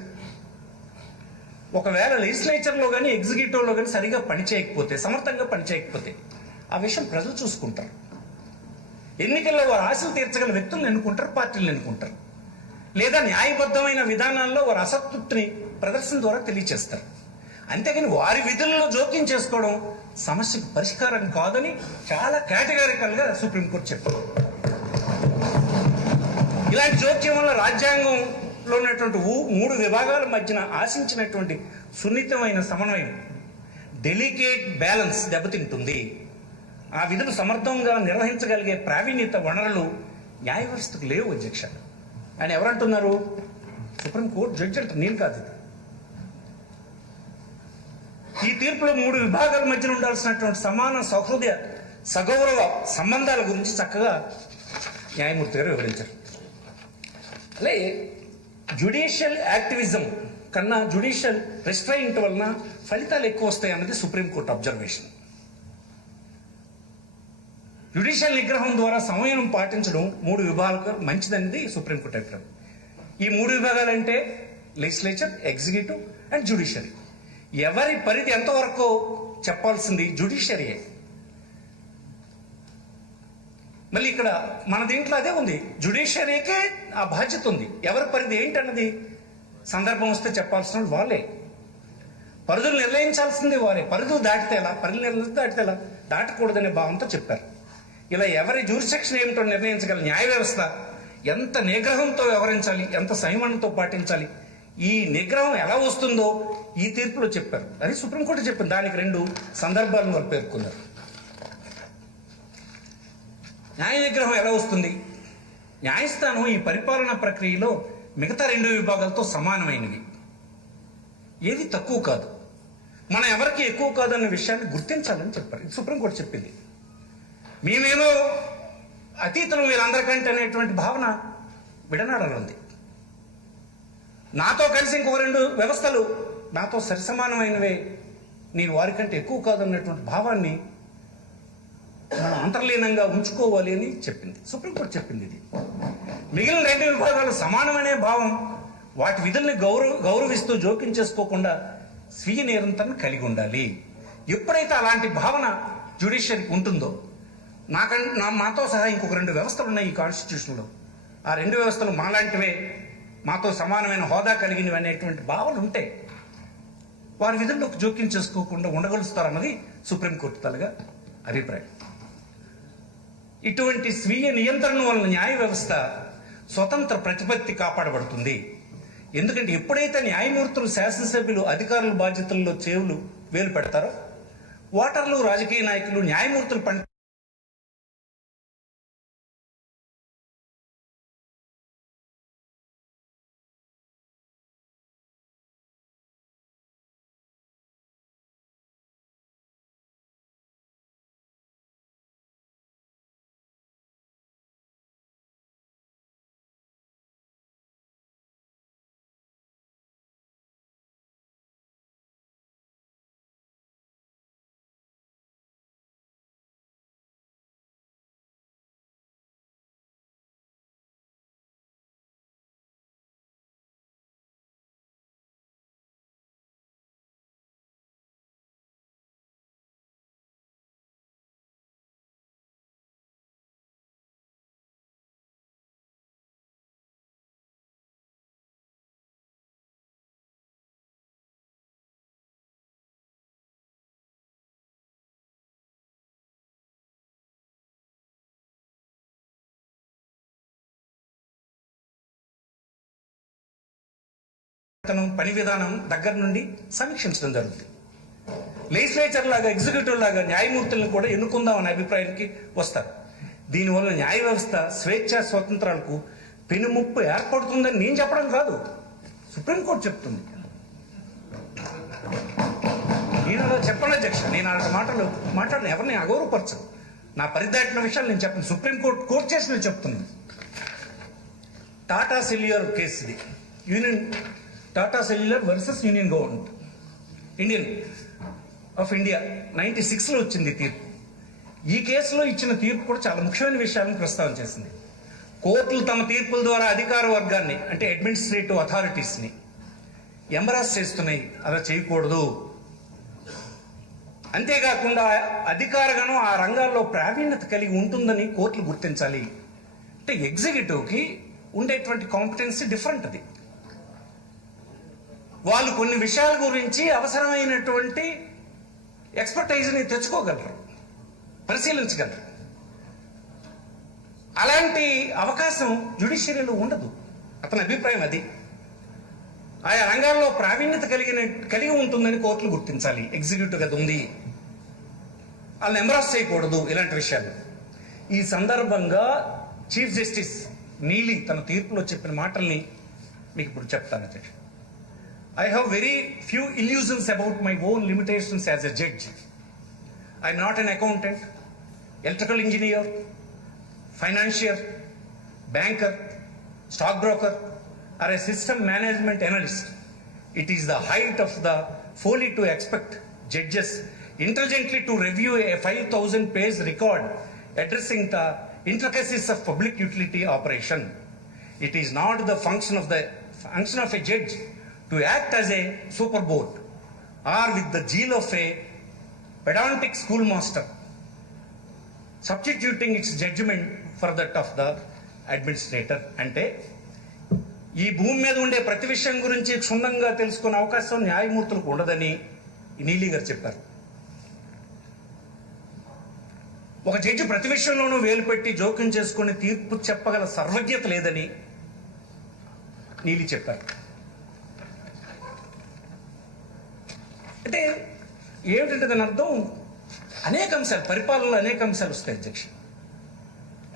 ఒకవేళ లెజిస్లేచర్లో కానీ ఎగ్జిక్యూటివ్లో కానీ సరిగా పనిచేయకపోతే, సమర్థంగా పనిచేయకపోతే ఆ విషయం ప్రజలు చూసుకుంటారు. ఎన్నికల్లో వారు ఆశలు తీర్చగల వ్యక్తులను ఎన్నుకుంటారు, పార్టీలను ఎన్నుకుంటారు. లేదా న్యాయబద్ధమైన విధానాల్లో వారి అసంతృప్తిని ప్రదర్శన ద్వారా తెలియచేస్తారు. అంతేగాని వారి విధుల్లో జోక్యం చేసుకోవడం సమస్యకు పరిష్కారం కాదని చాలా కేటగారికల్గా సుప్రీంకోర్టు చెప్పింది. ఇలాంటి జోక్యం వల్ల రాజ్యాంగంలో ఉన్నటువంటి 3 విభాగాల మధ్యన ఆశించినటువంటి సున్నితమైన సమన్వయం, డెలికేట్ బ్యాలెన్స్ దెబ్బతింటుంది. ఆ విధులు సమర్థంగా నిర్వహించగలిగే ప్రావీణ్యత, వనరులు న్యాయ వ్యవస్థకు లేవు అధ్యక్ష. ఆయన ఎవరంటున్నారు? సుప్రీంకోర్టు జడ్జి అంటారు, నేను కాదు. ఈ తీర్పులో 3 విభాగాల మధ్యన ఉండాల్సినటువంటి సమాన సౌహృదయ సగౌరవ సంబంధాల గురించి చక్కగా న్యాయమూర్తి గారు వివరించారు. అలాగే జ్యుడిషియల్ యాక్టివిజం కన్నా జ్యుడిషియల్ రెస్ట్రైంట్ వలన ఫలితాలు ఎక్కువ వస్తాయి అన్నది సుప్రీంకోర్టు అబ్జర్వేషన్. జ్యుడిషియల్ నిగ్రహం ద్వారా సమయం పాటించడం 3 విభాగాలు మంచిదనేది సుప్రీంకోర్టు అభిప్రాయం. ఈ 3 విభాగాలు అంటే లెజిస్లేచర్, ఎగ్జిక్యూటివ్ అండ్ జ్యుడిషియరీ. ఎవరి పరిధి ఎంతవరకు చెప్పాల్సింది జ్యుడిషియరీయే. మళ్ళీ ఇక్కడ మన దీంట్లో అదే ఉంది, జ్యుడిషియరీకే ఆ బాధ్యత ఉంది. ఎవరి పరిధి ఏంటన్నది సందర్భం వస్తే చెప్పాల్సిన వాళ్ళే. పరిధులు నిర్ణయించాల్సింది వారే. పరిధులు దాటితే ఎలా, పరిధులు దాటితే ఎలా, దాటకూడదనే భావంతో చెప్పారు. ఇలా ఎవరి జ్యూరిసెక్షన్ ఏమిటో నిర్ణయించగల న్యాయ వ్యవస్థ ఎంత నిగ్రహంతో వ్యవహరించాలి, ఎంత సంయమనంతో పాటించాలి, ఈ నిగ్రహం ఎలా వస్తుందో ఈ తీర్పులో చెప్పారు. అది సుప్రీంకోర్టు చెప్పింది. దానికి 2 సందర్భాలను వారు పేర్కొన్నారు. న్యాయ నిగ్రహం ఎలా వస్తుంది? న్యాయస్థానం ఈ పరిపాలనా ప్రక్రియలో మిగతా 2 విభాగాలతో సమానమైనవి, ఏది తక్కువ కాదు. మనం ఎవరికి ఎక్కువ కాదన్న విషయాన్ని గుర్తించాలని చెప్పారు. ఇది సుప్రీంకోర్టు చెప్పింది. మేమేమో అతీతం వీళ్ళందరికంటే అనేటువంటి భావన విడనాడలో ఉంది. నాతో కలిసి ఇంకో 2 వ్యవస్థలు నాతో సరిసమానమైనవే, నేను వారికంటే ఎక్కువ కాదన్నటువంటి భావాన్ని మనం అంతర్లీనంగా ఉంచుకోవాలి అని చెప్పింది సుప్రీంకోర్టు చెప్పింది. ఇది మిగిలిన 2 విభాగాలు సమానమనే భావం, వాటి విధుల్ని గౌరవిస్తూ జోక్యం చేసుకోకుండా స్వీయ నిరంతరం కలిగి ఉండాలి. ఎప్పుడైతే అలాంటి భావన జ్యుడిషియరీకి ఉంటుందో, మాతో సహా ఇంకొక 2 వ్యవస్థలు ఉన్నాయి ఈ కాన్స్టిట్యూషన్లో, ఆ 2 వ్యవస్థలు మాలాంటివే, మాతో సమానమైన హోదా కలిగినవి అనేటువంటి భావన ఉంటే వారి విధుల్లోకి జోక్యం చేసుకోకుండా ఉండగలుస్తారన్నది సుప్రీంకోర్టు తలగా అభిప్రాయం. ఇటువంటి స్వీయ నియంత్రణ వలన న్యాయ వ్యవస్థ స్వతంత్ర ప్రతిపత్తి కాపాడబడుతుంది. ఎందుకంటే ఎప్పుడైతే న్యాయమూర్తులు, శాసనసభ్యులు అధికారుల బాధ్యతల్లో వేలు పెడతారో, ఓటర్లు, రాజకీయ నాయకులు న్యాయమూర్తులు పని విధానం దగ్గర నుండి సమీక్షించడం జరుగుతుంది. లెజిస్లేచర్ లాగా, ఎగ్జిక్యూటివ్ లాగా న్యాయమూర్తులను కూడా ఎన్నుకుందామనే అభిప్రాయానికి వస్తారు. దీనివల్ల న్యాయ వ్యవస్థ స్వేచ్ఛ స్వాతంత్రాలకు పెనుముప్పు ఏర్పడుతుందని నేను చెప్పడం కాదు, సుప్రీంకోర్టు చెప్తుంది. నేను అలా చెప్పను అధ్యక్ష, నేను అలాంటి మాటలు ఎవరిని అగౌరవపరచను. నా పరిదాటిన విషయాలు నేను చెప్పను, సుప్రీంకోర్టు కోర్టు చేసిన చెప్తున్నాను. టాటా సెల్యులర్ కేసు ఇది, Tata cellular versus union government Indian of India 96లో వచ్చింది తీర్పు. ఈ కేసులో ఇచ్చిన తీర్పు కూడా చాలా ముఖ్యమైన విషయాలను ప్రస్తావన చేసింది. కోర్టులు తమ తీర్పుల ద్వారా అధికార వర్గాన్ని, అంటే అడ్మినిస్ట్రేటివ్ అథారిటీస్ని ఎంబరాస్ చేస్తున్నాయి, అలా చేయకూడదు. అంతేకాకుండా అధికారగణం ఆ రంగాల్లో ప్రావీణ్యత కలిగి ఉంటుందని కోర్టులు గుర్తించాలి. అంటే ఎగ్జిక్యూటివ్కి ఉండేటువంటి కాంపిటెన్సీ డిఫరెంట్. అది వాళ్ళు కొన్ని విషయాల గురించి అవసరమైనటువంటి ఎక్స్పర్టైజ్ని తెచ్చుకోగలరు, పరిశీలించగలరు. అలాంటి అవకాశం జ్యుడిషియరీలో ఉండదు. అతని అభిప్రాయం అది. ఆయా రంగాల్లో ప్రావీణ్యత కలిగి ఉంటుందని కోర్టులు గుర్తించాలి. ఎగ్జిక్యూటివ్ అది ఉంది, వాళ్ళని ఎంబరాస్ చేయకూడదు ఇలాంటి విషయాలు. ఈ సందర్భంగా చీఫ్ జస్టిస్ నీలి తన తీర్పులో చెప్పిన మాటల్ని మీకు ఇప్పుడు చెప్తాను అధ్యక్ష. I have very few illusions about my own limitations as a judge. I am not an accountant, electrical engineer, financier, banker, stockbroker, or a system management analyst. It is the height of the folly to expect judges intelligently to review a 5,000-page record addressing the intricacies of public utility operation. It is not the function of a judge to act as a super board or with the zeal of a pedantic schoolmaster, substituting its judgment for that of the administrator. అంటే ఈ భూమి మీద ఉండే ప్రతి విషయం గురించి క్షుణ్ణంగా తెలుసుకునే అవకాశం న్యాయమూర్తులకు ఉండదని నీలి గారు చెప్పారు. ఒక జడ్జి ప్రతి విషయంలోనూ వేలు పెట్టి జోక్యం చేసుకుని తీర్పు చెప్పగల సర్వజ్ఞత లేదని నీలి చెప్పారు. అంటే ఏమిటంటే దాని అర్థం, అనేక అంశాలు, పరిపాలనలో అనేక అంశాలు వస్తాయి అధ్యక్ష.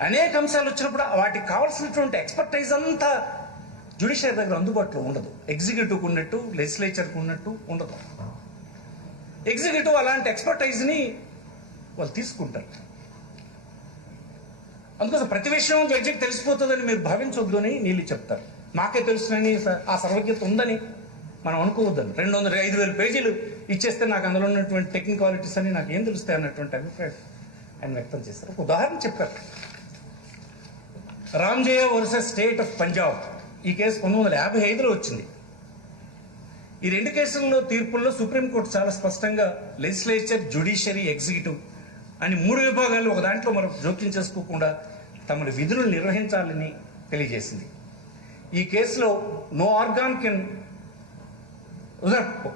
అనేక అంశాలు వచ్చినప్పుడు వాటికి కావాల్సినటువంటి ఎక్స్పర్టైజ్ అంతా జ్యుడిషియరీ దగ్గర అందుబాటులో ఉండదు. ఎగ్జిక్యూటివ్కి ఉన్నట్టు, లెజిస్లేచర్కి ఉన్నట్టు ఉండదు. ఎగ్జిక్యూటివ్ అలాంటి ఎక్స్పర్టైజ్ని వాళ్ళు తీసుకుంటారు. అందుకోసం ప్రతి విషయం జడ్జికి తెలిసిపోతుందని మీరు భావించొద్దు అని నీళ్ళు చెప్తారు. మాకే తెలుసునని ఆ సర్వజ్ఞత ఉందని మనం అనుకోవద్దని. 5,000 పేజీలు ఇచ్చేస్తే నాకు అందులో ఉన్నటువంటి టెక్నికాలిటీస్ అని నాకు ఏం తెలుస్తాయి అన్నటువంటి అభిప్రాయం ఆయన వ్యక్తం చేస్తారు. ఒక ఉదాహరణ చెప్పారు. రామ్జయ వర్సెస్ స్టేట్ ఆఫ్ పంజాబ్ ఈ కేసు 1955లో వచ్చింది. ఈ 2 కేసుల్లో తీర్పుల్లో సుప్రీంకోర్టు చాలా స్పష్టంగా లెజిస్లేచర్, జ్యుడిషియరీ, ఎగ్జిక్యూటివ్ అని 3 విభాగాలు ఒక దాంట్లో మనం జోక్యం చేసుకోకుండా తమ విధులను నిర్వహించాలని తెలియజేసింది. ఈ కేసులో no organ can usurp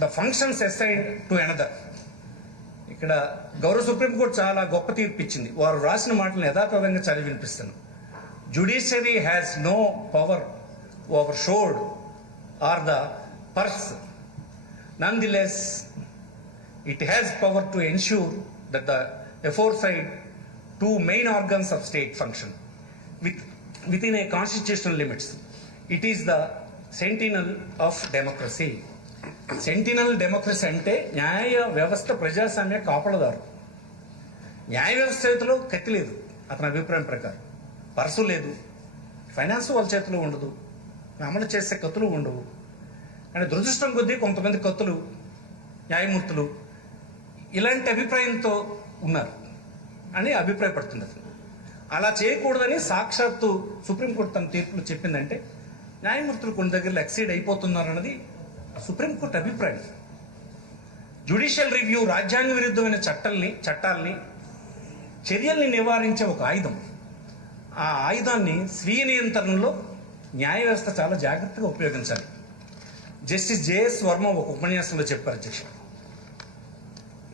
the functions assigned to another. ఇక్కడ గౌరవ సుప్రీంకోర్టు చాలా గొప్ప తీర్పు ఇచ్చింది. వారు రాసిన మాటలను యథాతథంగా చదివి వినిపిస్తాను. Judiciary has no power overshadowed or the purse. Nonetheless, it has power to ensure that the aforesaid 2 main organs of state function within a constitutional limits. It is the sentinel of democracy. Sentinel democracy అంటే న్యాయ వ్యవస్థ, ప్రజాస్వామ్య కాపలదారు. న్యాయ వ్యవస్థ చేతిలో కత్తి లేదు అతని అభిప్రాయం ప్రకారం, పర్సు లేదు, ఫైనాన్స్ వాళ్ళ చేతిలో ఉండదు, అమలు చేసే కత్తులు ఉండవు. అంటే దురదృష్టం కొద్దీ కొంతమంది కత్తులు న్యాయమూర్తులు ఇలాంటి అభిప్రాయంతో ఉన్నారు అని అభిప్రాయపడుతుంది అతను. అలా చేయకూడదని సాక్షాత్తు సుప్రీంకోర్టు తన తీర్పులో చెప్పిందంటే న్యాయమూర్తులు కొన్ని దగ్గరలో ఎక్సీడ్ అయిపోతున్నారు అన్నది సుప్రీంకోర్టు అభిప్రాయం. జ్యుడిషియల్ రివ్యూ రాజ్యాంగ విరుద్ధమైన చట్టాల్ని చర్యల్ని నివారించే ఒక ఆయుధం. ఆ ఆయుధాన్ని స్వీయ నియంత్రణలో న్యాయ వ్యవస్థ చాలా జాగ్రత్తగా ఉపయోగించాలి. జస్టిస్ జేఎస్ వర్మ ఒక ఉపన్యాసంలో చెప్పారు అధ్యక్ష.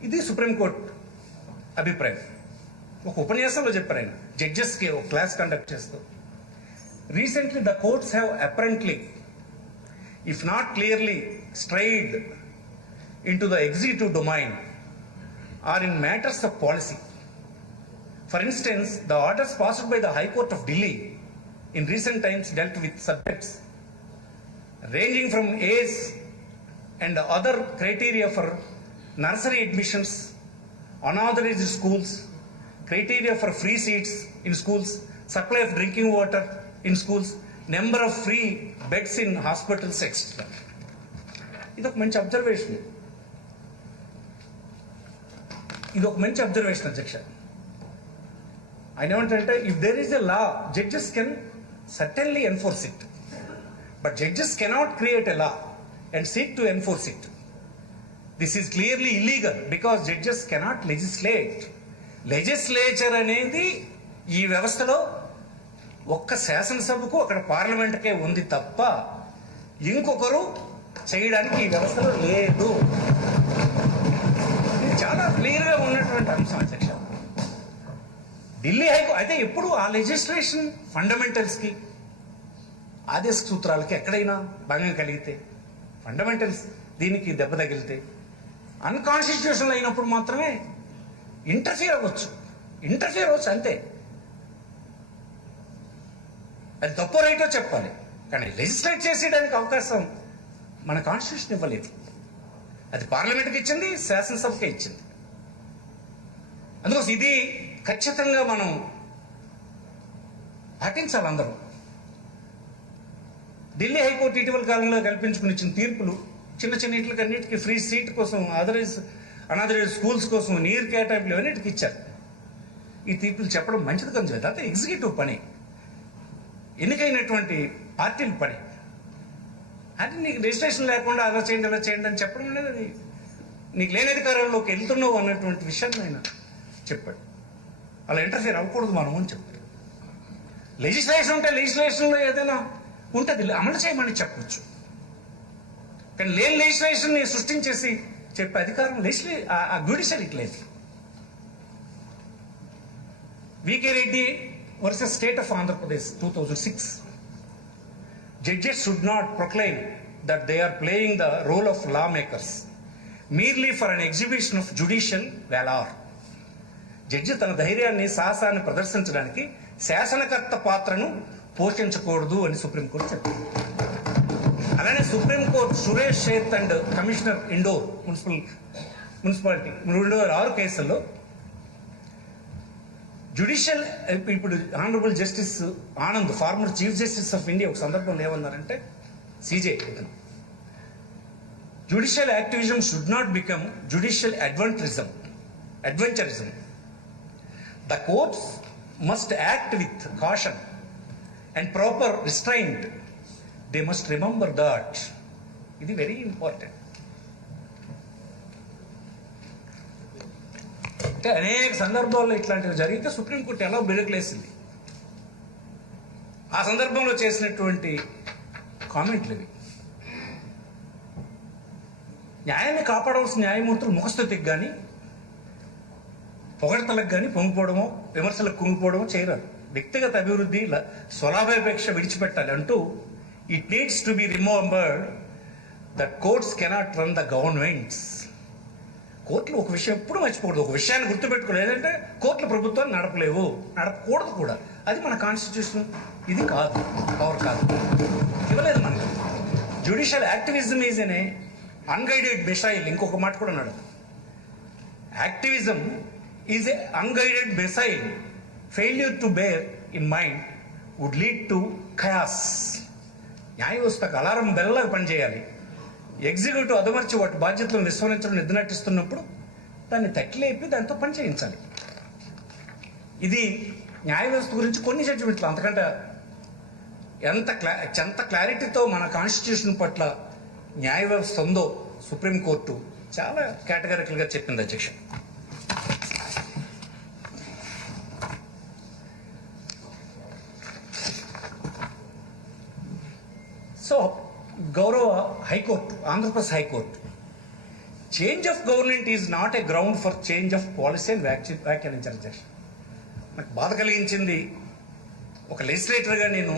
ఇది సుప్రీంకోర్టు అభిప్రాయం. ఒక ఉపన్యాసంలో చెప్పారు ఆయన, జడ్జెస్కి ఒక క్లాస్ కండక్ట్ చేస్తూ. Recently the courts have apparently, if not clearly strayed into the executive domain or in matters of policy. For instance, the orders passed by the High Court of Delhi in recent times dealt with subjects ranging from age and other criteria for nursery admissions, unauthorized schools, criteria for free seats in schools, supply of drinking water in schools, number of free beds in hospitals etcetera. ఇది ఒక మంచి observation అధ్యక్ష. ఆయన ఏమంటారంటే, if there is a law, judges can certainly enforce it, but judges cannot create a law and seek to enforce it. This is clearly illegal because judges cannot legislate. Legislature అనేది ఈ వ్యవస్థలో ఒక్క శాసనసభకు, అక్కడ పార్లమెంట్కే ఉంది తప్ప ఇంకొకరు చేయడానికి ఈ వ్యవస్థలో లేదు. ఇది చాలా క్లియర్గా ఉన్నటువంటి అంశం అధ్యక్ష. ఢిల్లీ హైకోర్టు అయితే ఎప్పుడు ఆ లెజిస్లేషన్ ఫండమెంటల్స్కి, ఆదేశ సూత్రాలకి ఎక్కడైనా భంగం కలిగితే, ఫండమెంటల్స్ దీనికి దెబ్బ తగిలితే, అన్కాన్స్టిట్యూషనల్ అయినప్పుడు మాత్రమే ఇంటర్ఫియర్ అవ్వచ్చు అంతే. అది తప్పో రైటో చెప్పాలి, కానీ లెజిస్లేట్ చేసేయడానికి అవకాశం మన కాన్స్టిట్యూషన్ ఇవ్వలేదు. అది పార్లమెంట్కి ఇచ్చింది, శాసనసభకే ఇచ్చింది. అందుకోసం ఇది ఖచ్చితంగా మనం పాటించాలి అందరూ. ఢిల్లీ హైకోర్టు ఇటీవల కాలంలో కల్పించుకుని ఇచ్చిన తీర్పులు చిన్న ఇట్లకన్నిటికీ ఫ్రీ సీట్ కోసం, అనాథరైజ్ స్కూల్స్ కోసం నీరు కేటాయింపులు అన్నిటికీ ఇచ్చారు. ఈ తీర్పులు చెప్పడం మంచిది కొంచెం, అదే ఎగ్జిక్యూటివ్ పని, ఎన్నికైనటువంటి పార్టీల పని. అంటే నీకు రిజిస్ట్రేషన్ లేకుండా అలా చేయండి అని చెప్పడం అనేది అది నీకు లేని అధికారంలోకి వెళ్తున్నావు అన్నటువంటి విషయాన్ని ఆయన చెప్పాడు. అలా ఇంటర్ఫియర్ అవ్వకూడదు మనం అని చెప్పాడు. లెజిస్లేషన్ ఉంటే లెజిస్లేషన్లో ఏదైనా ఉంటుంది అమలు చేయమని చెప్పవచ్చు, కానీ లేని లెజిస్లేషన్ని సృష్టించేసి చెప్పే అధికారం ఆ జ్యుడిషియరీకి లేదు. V K Reddy versus State of Andhra Pradesh 2006. Judges should not proclaim that they are playing the role of lawmakers merely for an exhibition of judicial valor. Judge తన ధైర్యాన్ని, సాహసాన్ని ప్రదర్శించడానికి శాసనకర్త పాత్రను పోషించకూడదు అని సుప్రీంకోర్టు చెప్పింది. అలానే supreme court Suresh Sheth and commissioner Indore municipal municipality 206 కేసుల్లో judicial, ఇప్పుడు honourable justice Anand, former chief justice of India, ఒక సందర్భంలో ఏమన్నారంటే, CJ, judicial activism should not become judicial adventurism. The courts must act with caution and proper restraint. They must remember that. It is very important. అంటే అనేక సందర్భాల్లో ఇట్లాంటివి జరిగితే supreme court ఎలా బిడకలేసింది. ఆ సందర్భంలో చేసినటువంటి కామెంట్లు ఇవి. న్యాయాన్ని కాపాడవలసిన న్యాయమూర్తులు ముఖస్థుతికి కానీ, పొగడతలకు కానీ పొంగిపోవడమో, విమర్శలకు కుంగిపోవడమో చేయరాదు. వ్యక్తిగత అభివృద్ధి, స్వలాభాపేక్ష విడిచిపెట్టాలి అంటూ, it needs to be remembered that courts cannot run the governments. కోర్టులు ఒక విషయం ఎప్పుడు మర్చిపోకూడదు, ఒక విషయాన్ని గుర్తుపెట్టుకోలేదు. ఏంటంటే కోర్టులు ప్రభుత్వాన్ని నడపలేవు, నడపకూడదు కూడా. అది మన కాన్స్టిట్యూషన్ ఇది కాదు, పవర్ కాదు, ఇవ్వలేదు మనకి. Judicial activism is an unguided missile. ఇంకొక మాట కూడా అన్నాడు, activism is a unguided missile. Failure to bear in mind would lead to chaos. న్యాయ వ్యవస్థకు అలారం బెల్లగా పనిచేయాలి. ఎగ్జిక్యూటివ్ అదమర్చి వాటి బాధ్యతలను విస్మరించడం నిద్రనటిస్తున్నప్పుడు దాన్ని తట్టిలేపి దాంతో పని చేయించాలి. ఇది న్యాయ వ్యవస్థ గురించి కొన్ని జడ్జిమెంట్లు. అంతకంటే ఎంత క్లారిటీతో మన కాన్స్టిట్యూషన్ పట్ల న్యాయ వ్యవస్థ ఉందో సుప్రీంకోర్టు చాలా కేటగారికల్గా చెప్పింది అధ్యక్ష. సో గౌరవ high court, Andhra Pradesh high court, change of government is not a ground for change of policy అని వ్యాఖ్యానించారు అధ్యక్ష. నాకు బాధ కలిగించింది. ఒక లెజిస్లేటర్గా నేను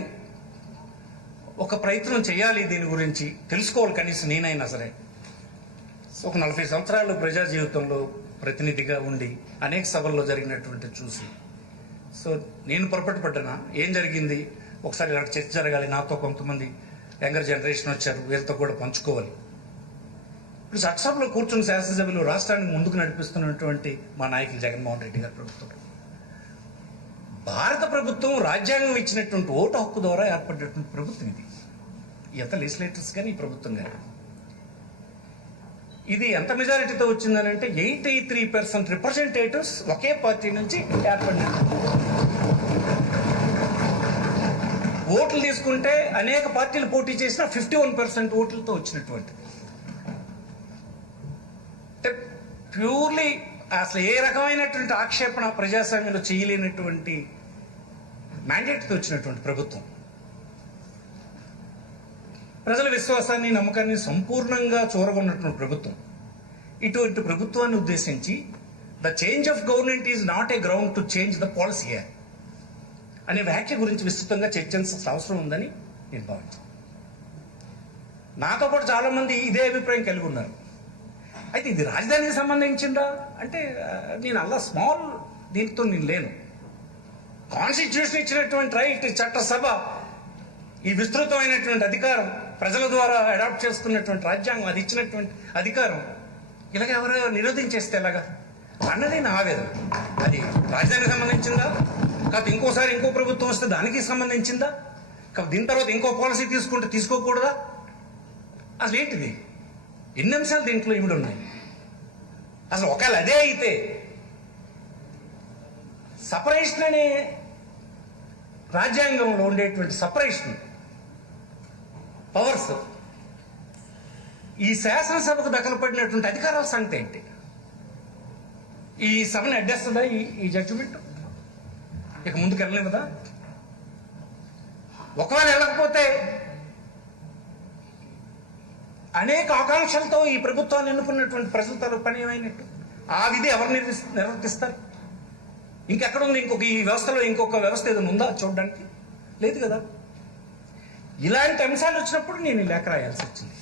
ఒక ప్రయత్నం చేయాలి, దీని గురించి తెలుసుకోవాలి కనీసం నేనైనా సరే. సో ఒక 40 సంవత్సరాలు ప్రజా జీవితంలో ప్రతినిధిగా ఉండి అనేక సభల్లో జరిగినటువంటి చూసి, సో నేను పొరపాటు పడ్డానా, ఏం జరిగింది, ఒకసారి ఇలాంటి చర్చ జరగాలి. నాతో కొంతమంది యంగర్ జనరేషన్ వచ్చారు, వీరితో కూడా పంచుకోవాలి. ఇప్పుడు చట్టసభలో కూర్చున్న శాసనసభ్యులు రాష్ట్రాన్ని ముందుకు నడిపిస్తున్నటువంటి మా నాయకులు జగన్మోహన్ రెడ్డి గారి ప్రభుత్వం, భారత ప్రభుత్వం రాజ్యాంగం ఇచ్చినటువంటి ఓటు హక్కు ద్వారా ఏర్పడినటువంటి ప్రభుత్వం ఇది. ఎంత లెజిస్లేటర్స్ కానీ ఈ ప్రభుత్వం కానీ ఇది ఎంత మెజారిటీతో వచ్చిందని అంటే 83% రిప్రజెంటేటివ్స్ ఒకే పార్టీ నుంచి ఏర్పడినారు. ఓట్లు తీసుకుంటే అనేక పార్టీలు పోటీ చేసిన 51% ఓట్లతో వచ్చినటువంటి, అంటే ప్యూర్లీ అసలు ఏ రకమైనటువంటి ఆక్షేపణ ప్రజాస్వామ్యంలో చేయలేనటువంటి మ్యాండేట్తో వచ్చినటువంటి ప్రభుత్వం. ప్రజల విశ్వాసాన్ని, నమ్మకాన్ని సంపూర్ణంగా చూరగొన్నటువంటి ప్రభుత్వం. ఇటువంటి ప్రభుత్వాన్ని ఉద్దేశించి the change of government is not a ground to change the policy అనే వ్యాఖ్య గురించి విస్తృతంగా చర్చించాల్సిన అవసరం ఉందని నేను భావించాను. నాతో పాటు చాలా మంది ఇదే అభిప్రాయం కలిగి ఉన్నారు. అయితే ఇది రాజధానికి సంబంధించిందా అంటే నేను అలా స్మాల్ దీంతో నేను లేను. కాన్స్టిట్యూషన్ ఇచ్చినటువంటి రైట్, చట్టసభ ఈ విస్తృతమైనటువంటి అధికారం, ప్రజల ద్వారా అడాప్ట్ చేసుకున్నటువంటి రాజ్యాంగం, అది ఇచ్చినటువంటి అధికారం ఇలాగ ఎవరో నిరోధించేస్తే ఎలాగా అన్నది నా ఆవేదన. అది రాజధానికి సంబంధించిందా, కాదు ఇంకోసారి ఇంకో ప్రభుత్వం వస్తే దానికి సంబంధించిందా, కాదు దీని తర్వాత ఇంకో పాలసీ తీసుకుంటే తీసుకోకూడదా, అసలు ఏంటిది? ఎన్ని అంశాలు దీంట్లో ఇమిడి ఉన్నాయి. అసలు ఒకవేళ అదే అయితే సపరేషన్ అనే రాజ్యాంగంలో ఉండేటువంటి సపరేషన్ పవర్స్ ఈ శాసనసభకు దఖలుపడినటువంటి అధికారాల సంగతి ఏంటి? ఈ సభను అడ్డేస్తుందా ఈ జడ్జిమెంట్? ఇక ముందుకు వెళ్ళలేము కదా. ఒకవేళ వెళ్ళకపోతే అనేక ఆకాంక్షలతో ఈ ప్రభుత్వాన్ని ఎన్నుకున్నటువంటి ప్రజలతో పని ఏమైనట్టు? ఆ విధి ఎవరు నిర్వర్తిస్తారు? ఇంకెక్కడ ఉంది? ఇంకొక ఈ వ్యవస్థలో ఇంకొక వ్యవస్థ ఏదైనా ఉందా చూడడానికి? లేదు కదా. ఇలాంటి అంశాలు వచ్చినప్పుడు నేను లేఖ రాయాల్సి వచ్చింది.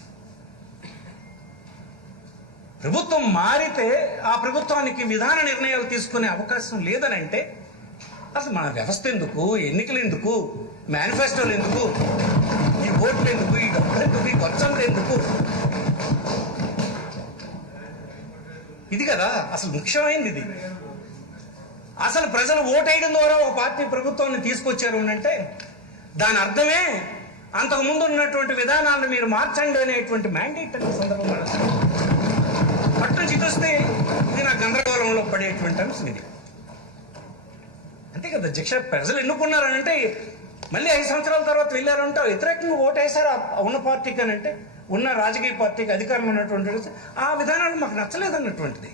ప్రభుత్వం మారితే ఆ ప్రభుత్వానికి విధాన నిర్ణయాలు తీసుకునే అవకాశం లేదని అంటే అసలు మన వ్యవస్థ ఎందుకు, ఎన్నికలు ఎందుకు, మేనిఫెస్టోలు ఎందుకు, ఈ ఓట్లు ఎందుకు, ఈ డబ్బులు ఎందుకు, ఈ ఖర్చంతా ఎందుకు? ఇది కదా అసలు ముఖ్యమైనది. ఇది అసలు ప్రజలు ఓటేయడం ద్వారా ఒక పార్టీ ప్రభుత్వాన్ని తీసుకొచ్చారు అంటే దాని అర్థమే అంతకుముందు ఉన్నటువంటి విధానాలను మీరు మార్చండి అనేటువంటి మ్యాండేట్ అనే సందర్భం అటు నుంచి చూస్తే ఇది నా గందరగోళంలో పడేటువంటి అంశం ఇది. అంతే కదా అధ్యక్ష, ప్రజలు ఎన్నుకున్నారనంటే మళ్ళీ 5 సంవత్సరాల తర్వాత వెళ్ళారంటే వ్యతిరేకంగా ఓటేశారు ఉన్న పార్టీకి అని అంటే ఉన్న రాజకీయ పార్టీకి అధికారంలో ఉన్నటువంటి ఆ విధానాలు మాకు నచ్చలేదన్నటువంటిది.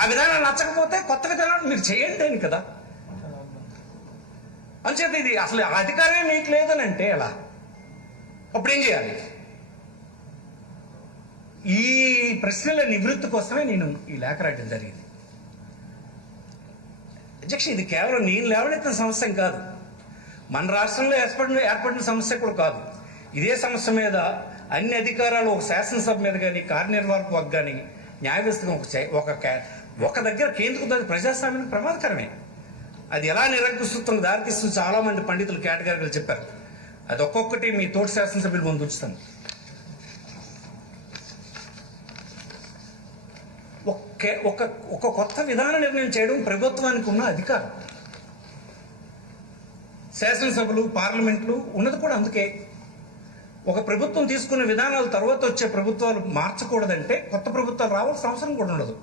ఆ విధానాలు నచ్చకపోతే కొత్త విధానాలు మీరు చేయండి అని కదా. అంచేత ఇది అసలు ఆ అధికారమే మీకు లేదని అంటే ఎలా, అప్పుడు ఏం చేయాలి? ఈ ప్రశ్నల నివృత్తి కోసమే నేను ఈ లేఖ రాయడం జరిగింది. అధ్యక్ష, ఇది కేవలం నేను లేవనెత్తిన సమస్య కాదు, మన రాష్ట్రంలో ఏర్పడిన సమస్య కూడా కాదు. ఇదే సమస్య మీద అన్ని అధికారాలు ఒక శాసనసభ మీద కానీ కార్యనిర్వాహక వర్గం కానీ న్యాయ వ్యవస్థ ఒక దగ్గర కేంద్రీకృత ప్రజాస్వామ్యానికి ప్రమాదకరమే. అది ఎలా నిరంకుశత్వం దారితీస్తూ చాలా మంది పండితులు కేటగిరీలు చెప్పారు. అది ఒక్కొక్కటి మీ తోటి శాసనసభ్యులు ముందు ఉంచుతాను. ఒక కొత్త విధాన నిర్ణయం చేయడం ప్రభుత్వానికి ఉన్న అధికారం. శాసనసభలు పార్లమెంట్లు ఉన్నది కూడా అందుకే. ఒక ప్రభుత్వం తీసుకున్న విధానాల తర్వాత వచ్చే ప్రభుత్వాలు మార్చకూడదంటే కొత్త ప్రభుత్వాలు రావాల్సిన అవసరం కూడా ఉండదు.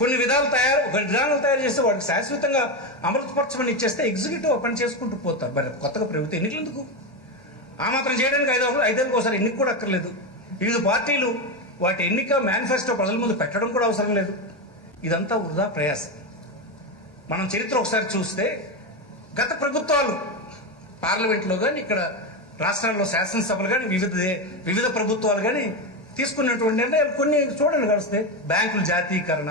కొన్ని విధానాలు తయారు చేస్తే వాడికి శాశ్వతంగా అమలుపరచమని ఇచ్చేస్తే ఎగ్జిక్యూటివ్ పని చేసుకుంటూ పోతారు. మరి కొత్తగా ప్రభుత్వం ఎన్నికలు ఎందుకు? ఆ మాత్రం చేయడానికి 5 ఒకసారి ఎన్నిక కూడా అక్కర్లేదు. వివిధ పార్టీలు వాటి ఎన్నిక మేనిఫెస్టో ప్రజల ముందు పెట్టడం కూడా అవసరం లేదు. ఇదంతా వృధా ప్రయాసం. మనం చరిత్ర ఒకసారి చూస్తే గత ప్రభుత్వాలు పార్లమెంట్లో కానీ ఇక్కడ రాష్ట్రాల్లో శాసనసభలు కానీ వివిధ ప్రభుత్వాలు కానీ తీసుకున్నటువంటి నిర్ణయాలు కొన్ని చూడండి కలిస్తే బ్యాంకుల జాతీయకరణ,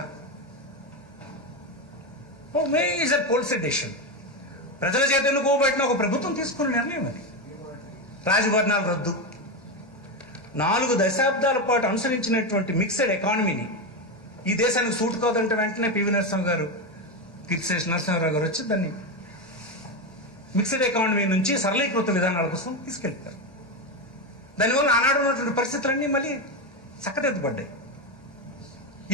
మేజర్ పాలసీ డెసిషన్, ప్రజల చేత ఎన్నుకోబడిన ఒక ప్రభుత్వం తీసుకున్న నిర్ణయం అది. రాజభరణాల రద్దు, 4 దశాబ్దాల పాటు అనుసరించినటువంటి మిక్స్డ్ ఎకానమీని ఈ దేశానికి సూట్ కాదంటే వెంటనే పివి నరసింహ గారు, కీర్తిశేష నరసింహారావు గారు వచ్చి దాన్ని మిక్స్డ్ ఎకానమీ నుంచి సరళీకృత విధానాల కోసం తీసుకెళ్తారు. దానివల్ల ఆనాడు ఉన్నటువంటి పరిస్థితులన్నీ మళ్ళీ చక్కదిద్దబడ్డాయి.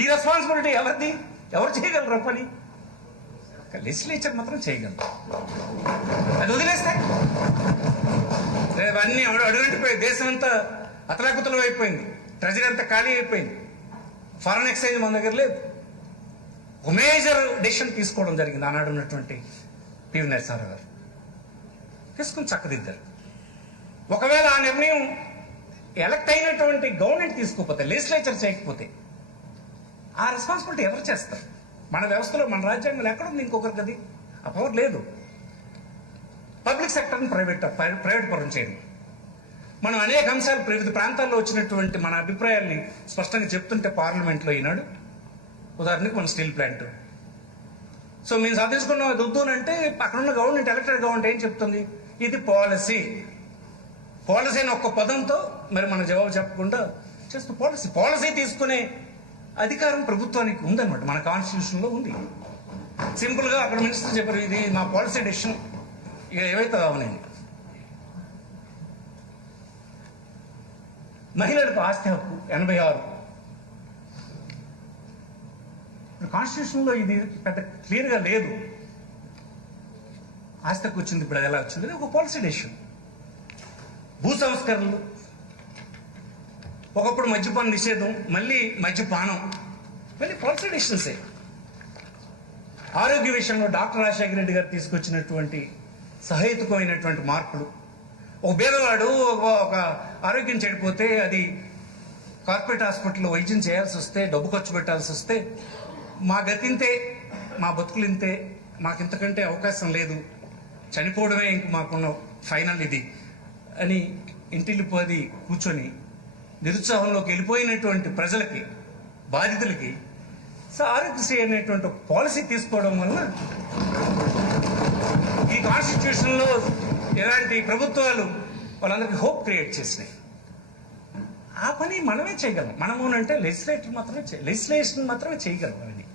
ఈ రెస్పాన్సిబిలిటీ ఎవరిది? ఎవరు చేయగలరు పని? లెజిస్లేచర్ మాత్రం చేయగలరు. అది వదిలేస్తే అన్నీ అడుగంటిపోయి దేశం అంతా అతలాకుతలం అయిపోయింది, ట్రెజరీ అంతా ఖాళీ అయిపోయింది, ఫారెన్ ఎక్స్చేంజ్ మన దగ్గర లేదు. ఒక మేజర్ డెసిషన్ తీసుకోవడం జరిగింది ఆనాడు ఉన్నటువంటి పివి నరసింహారావు గారు. తీసుకుని చక్కదిద్దారు. ఒకవేళ ఆ నిర్ణయం ఎలక్ట్ అయినటువంటి గవర్నమెంట్ తీసుకోకపోతే, లెజిస్లేచర్ చేయకపోతే ఆ రెస్పాన్సిబిలిటీ ఎవరు చేస్తారు? మన వ్యవస్థలో, మన రాజ్యాంగంలో ఎక్కడుంది ఇంకొకరికి అది? ఆ పవర్ లేదు. పబ్లిక్ సెక్టర్ని ప్రైవేట్ పరం చేయడం. మనం అనేక అంశాలు వివిధ ప్రాంతాల్లో వచ్చినటువంటి మన అభిప్రాయాల్ని స్పష్టంగా చెప్తుంటే పార్లమెంట్లో ఈనాడు ఉదాహరణకి మన స్టీల్ ప్లాంట్, సో మేము సాధించుకున్న వద్దు అంటే అక్కడున్న గవర్నమెంట్, ఎలక్టెడ్ గవర్నమెంట్ ఏం చెప్తుంది? ఇది పాలసీ అని ఒక్క పదంతో మరి మన జవాబు చెప్పకుండా చేస్తూ పాలసీ తీసుకునే అధికారం ప్రభుత్వానికి ఉందన్నమాట. మన కాన్స్టిట్యూషన్లో ఉంది. సింపుల్గా అక్కడ మినిస్టర్ చెప్పారు, ఇది మా పాలసీ డెసిషన్, ఇక ఏవైతే అవనండి. మహిళలకు ఆస్తి హక్కు 86. ఇప్పుడు కాన్స్టిట్యూషన్లో ఇది పెద్ద క్లియర్గా లేదు. ఆస్తి హక్కు వచ్చింది, ఇప్పుడు ఎలా వచ్చింది? ఒక పాలసీ డెసిషన్. భూ సంస్కరణలు, ఒకప్పుడు మద్యపాన నిషేధం, మళ్ళీ మద్యపానం, మళ్ళీ పాలసీ డెసిషన్సే. ఆరోగ్య విషయంలో డాక్టర్ రాజశేఖర రెడ్డి గారు తీసుకొచ్చినటువంటి సహేతుకమైనటువంటి మార్పులు. ఒక పేదవాడు ఒక ఆరోగ్యం చెడిపోతే అది కార్పొరేట్ హాస్పిటల్లో వైద్యం చేయాల్సి వస్తే, డబ్బు ఖర్చు పెట్టాల్సి వస్తే, మా గతింతే, మా బతుకులింతే, మాకింతకంటే అవకాశం లేదు, చనిపోవడమే ఇంక మాకున్న ఫైనల్ ఇది అని ఇంటిల్లిపోది కూర్చొని నిరుత్సాహంలోకి వెళ్ళిపోయినటువంటి ప్రజలకి, బాధితులకి ఆరోగ్యశ్రీ అనేటువంటి పాలసీ తీసుకోవడం వలన ఈ కాన్స్టిట్యూషన్లో ఎలాంటి ప్రభుత్వాలు వాళ్ళందరికీ హోప్ క్రియేట్ చేసినాయి. ఆ పని మనమే చేయగలం. మనము అంటే లెజిస్లేషన్ మాత్రమే చేయగలం. అవన్నీ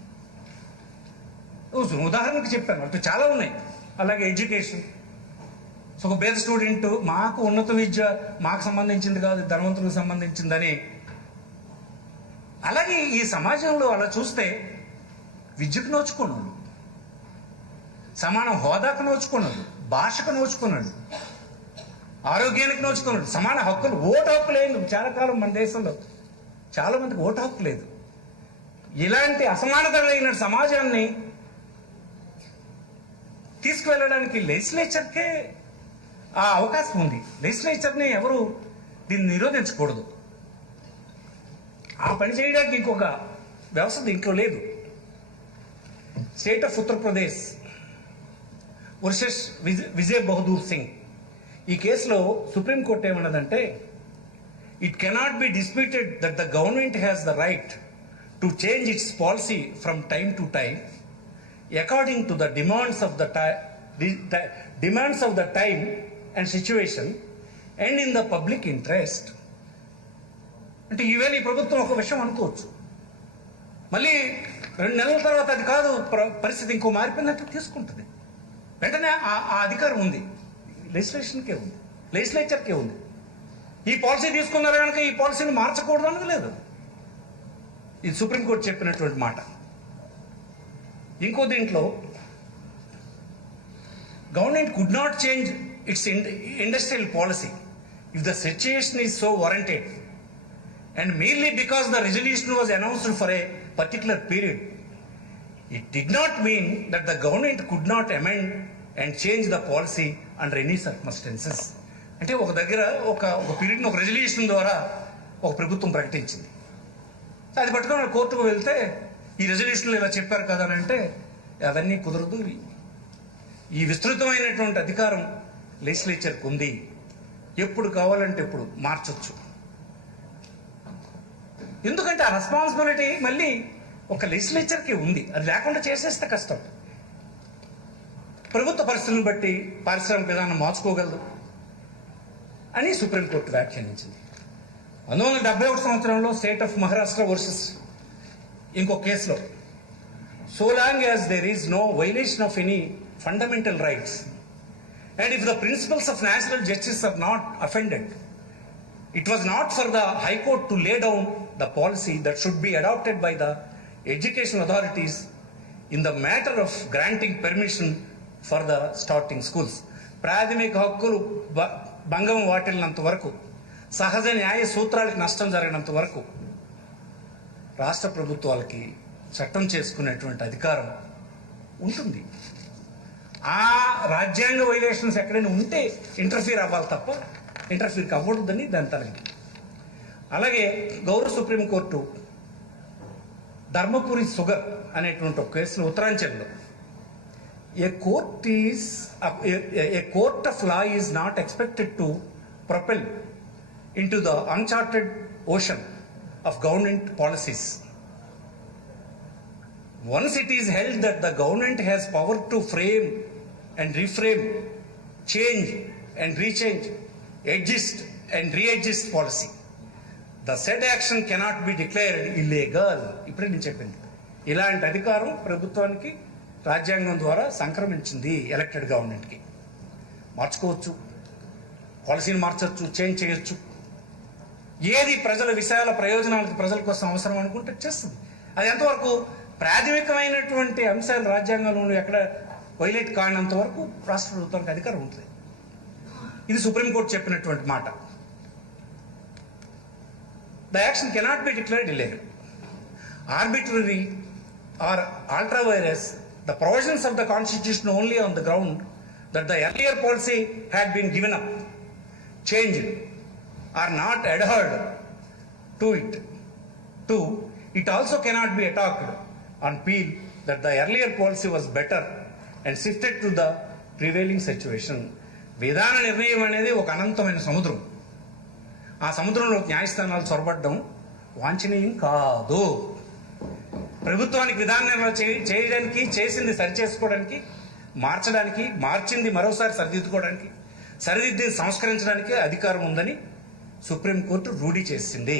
ఉదాహరణకు చెప్పాను, అటు చాలా ఉన్నాయి. అలాగే ఎడ్యుకేషన్. సో ఒక పేద స్టూడెంట్, మాకు ఉన్నత విద్య మాకు సంబంధించింది కాదు, ధనవంతులకు సంబంధించిందని అలాగే ఈ సమాజంలో అలా చూస్తే విద్యకు నోచుకున్నాడు, సమాన హోదాకు నోచుకున్నాడు, భాషకు నోచుకున్నాడు, ఆరోగ్యానికి నోచుకున్నాడు, సమాన హక్కులు, ఓటు హక్కు లేదు. చాలా కాలం మన దేశంలో చాలా మందికి ఓటు హక్కు లేదు. ఇలాంటి అసమానతలైన సమాజాన్ని తీసుకువెళ్ళడానికి లెజిస్లేచర్కే ఆ అవకాశం ఉంది. లెజిస్లేచర్ని ఎవరు దీన్ని నిరోధించకూడదు. ఆ పని చేయడానికి ఇంకొక వ్యవస్థ దీంట్లో లేదు. State of Uttar Pradesh versus Vijay Bahadur Singh. ఈ కేసులో సుప్రీంకోర్టు ఏమన్నదంటే, it cannot be disputed that the government has the right to change its policy from time to time according to the demands of the time and situation and in the public interest. అంటే ఈవేళ ఈ ప్రభుత్వం ఒక విషయం అనుకోవచ్చు, మళ్ళీ 2 నెలల తర్వాత అది కాదు పరిస్థితి ఇంకో మారిపోయినట్టు తీసుకుంటుంది. వెంటనే ఆ అధికారం ఉంది, లెజిస్లేషన్కే ఉంది, లెజిస్లేచర్కే ఉంది. ఈ పాలసీ తీసుకున్నారు కనుక ఈ పాలసీని మార్చకూడదు అనేది లేదు. ఇది సుప్రీంకోర్టు చెప్పినటువంటి మాట. ఇంకో దీంట్లో government could not change it's industrial policy if the situation is so warranted and mainly because the resolution was announced for a particular period. It did not mean that the government could not amend and change the policy under any circumstances. అంటే ఒక దగ్గర ఒక పీరియడ్ని ఒక resolution ద్వారా ఒక ప్రభుత్వం ప్రకటించింది. అది పట్టుకొని కోర్టుకు వెళ్తే ఈ రెజల్యూషన్లు ఇలా చెప్పారు కదా అని అంటే అవన్నీ కుదరదు. ఈ విస్తృతమైనటువంటి అధికారం లెజిస్లేచర్కి ఉంది. ఎప్పుడు కావాలంటే ఎప్పుడు మార్చొచ్చు. ఎందుకంటే ఆ రెస్పాన్సిబిలిటీ మళ్ళీ ఒక లెజిస్లేచర్కి ఉంది. అది లేకుండా చేసేస్తే కష్టం. ప్రభుత్వ పరిస్థితులను బట్టి పారిశ్రామిక విధానం మార్చుకోగలదు అని సుప్రీంకోర్టు వ్యాఖ్యానించింది. 1971 సంవత్సరంలో స్టేట్ ఆఫ్ మహారాష్ట్ర వర్సెస్ ఇంకో కేసులో, so long as there is no violation of any fundamental rights and if the principles of natural justice are not offended, it was not for the High Court to lay down the policy that should be adopted by the education authorities in the matter of granting permission for the starting schools. ప్రాథమిక హక్కులు భంగం వాటిల్లినంత వరకు, సహజ న్యాయ సూత్రాలకు నష్టం జరిగినంత వరకు రాష్ట్ర ప్రభుత్వాలకి చట్టం చేసుకునేటువంటి అధికారం ఉంటుంది. ఆ రాజ్యాంగ వైలేషన్స్ ఎక్కడైనా ఉంటే ఇంటర్ఫీర్ అవ్వాలి తప్ప ఇంటర్ఫీర్ అవ్వకూడదని దాని తలకి. అలాగే గౌరవ సుప్రీంకోర్టు ధర్మపురి సుగర్ అనేటువంటి ఒక కేసులో ఉత్తరాంచల్లో a court of law is not expected to propel into the uncharted ocean of government policies. Once it is held that the government has power to frame and reframe, change and rechange, adjust and readjust policy, the said action cannot be declared illegal. ఇప్పుడే నేను చెప్పింది, ఇలాంటి అధికారం ప్రభుత్వానికి రాజ్యాంగం ద్వారా సంక్రమించింది. Elected గవర్నమెంట్కి మార్చుకోవచ్చు, పాలసీని మార్చవచ్చు, చేంజ్ చేయొచ్చు. ఏది ప్రజల విషయాల ప్రయోజనాలకు ప్రజల కోసం అవసరం అనుకుంటే చేస్తుంది. అది ఎంతవరకు ప్రాథమికమైనటువంటి అంశాలు రాజ్యాంగంలో ఎక్కడ వైలేట్ కానంత వరకు రాష్ట్ర ప్రభుత్వానికి అధికారం ఉంటుంది. ఇది సుప్రీంకోర్టు చెప్పినటువంటి మాట. The action cannot be declared illegal, arbitrary or ultra vires the provisions of the constitution only on the ground that the earlier policy had been given up, changed are not adhered to it. 2. It also cannot be attacked on appeal that the earlier policy was better and shifted to the prevailing situation. విధాన నిర్ణయం అనేది ఒక అనంతమైన సముద్రం. ఆ సముద్రంలో న్యాయస్థానాలు చొరబడ్డం వాంఛనీయం కాదు. ప్రభుత్వానికి విధాన నిర్ణయం చేయడానికి, చేసింది సరిచేసుకోవడానికి, మార్చడానికి, మార్చింది మరోసారి సరిదిద్దుకోవడానికి, సరిదిద్ది సంస్కరించడానికి అధికారం ఉందని సుప్రీంకోర్టు రూఢి చేసింది.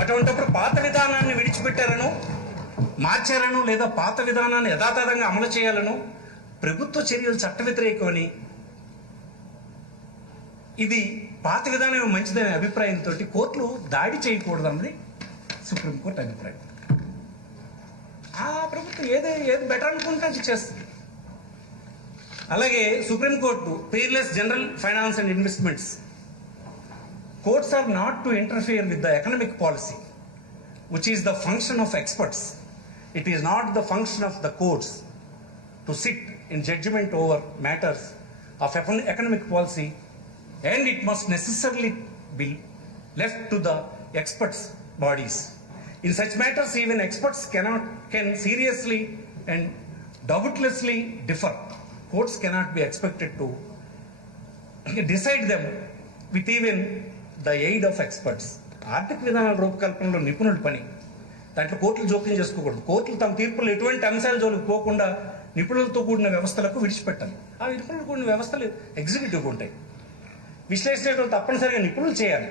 అటువంటిప్పుడు పాత విధానాన్ని విడిచిపెట్టారను, మార్చారను, లేదా పాత విధానాన్ని యథాతథంగా అమలు చేయాలను ప్రభుత్వ చర్యలు చట్ట వ్యతిరేకమని, ఇది పాత విధానం మంచిదనే అభిప్రాయంతో కోర్టులు దాడి చేయకూడదన్నది సుప్రీంకోర్టు అభిప్రాయం. ఆ ప్రభుత్వం ఏది బెటర్ అనుకుంటే అది చేస్తుంది. అలాగే supreme court peerless general finance and investments, courts are not to interfere with the economic policy which is the function of experts. It is not the function of the courts to sit in judgment over matters of economic policy, and it must necessarily be left to the experts bodies. In such matters, even experts can seriously and doubtlessly differ. Courts cannot be expected to decide them with even the aid of experts. ఆర్థిక విధానాల రూపకల్పనలో నిపుణుల పని, దాంట్లో కోర్టులు జోక్యం చేసుకోకూడదు. కోర్టులు తమ తీర్పులు ఎటువంటి అంశాల జోలికి పోకుండా నిపుణులతో కూడిన వ్యవస్థలకు విడిచిపెట్టాలి. ఆ నిపుణులు కూడిన వ్యవస్థలు ఎగ్జిక్యూటివ్ ఉంటాయి. విశ్లేషణ తప్పనిసరిగా నిపుణులు చేయాలి.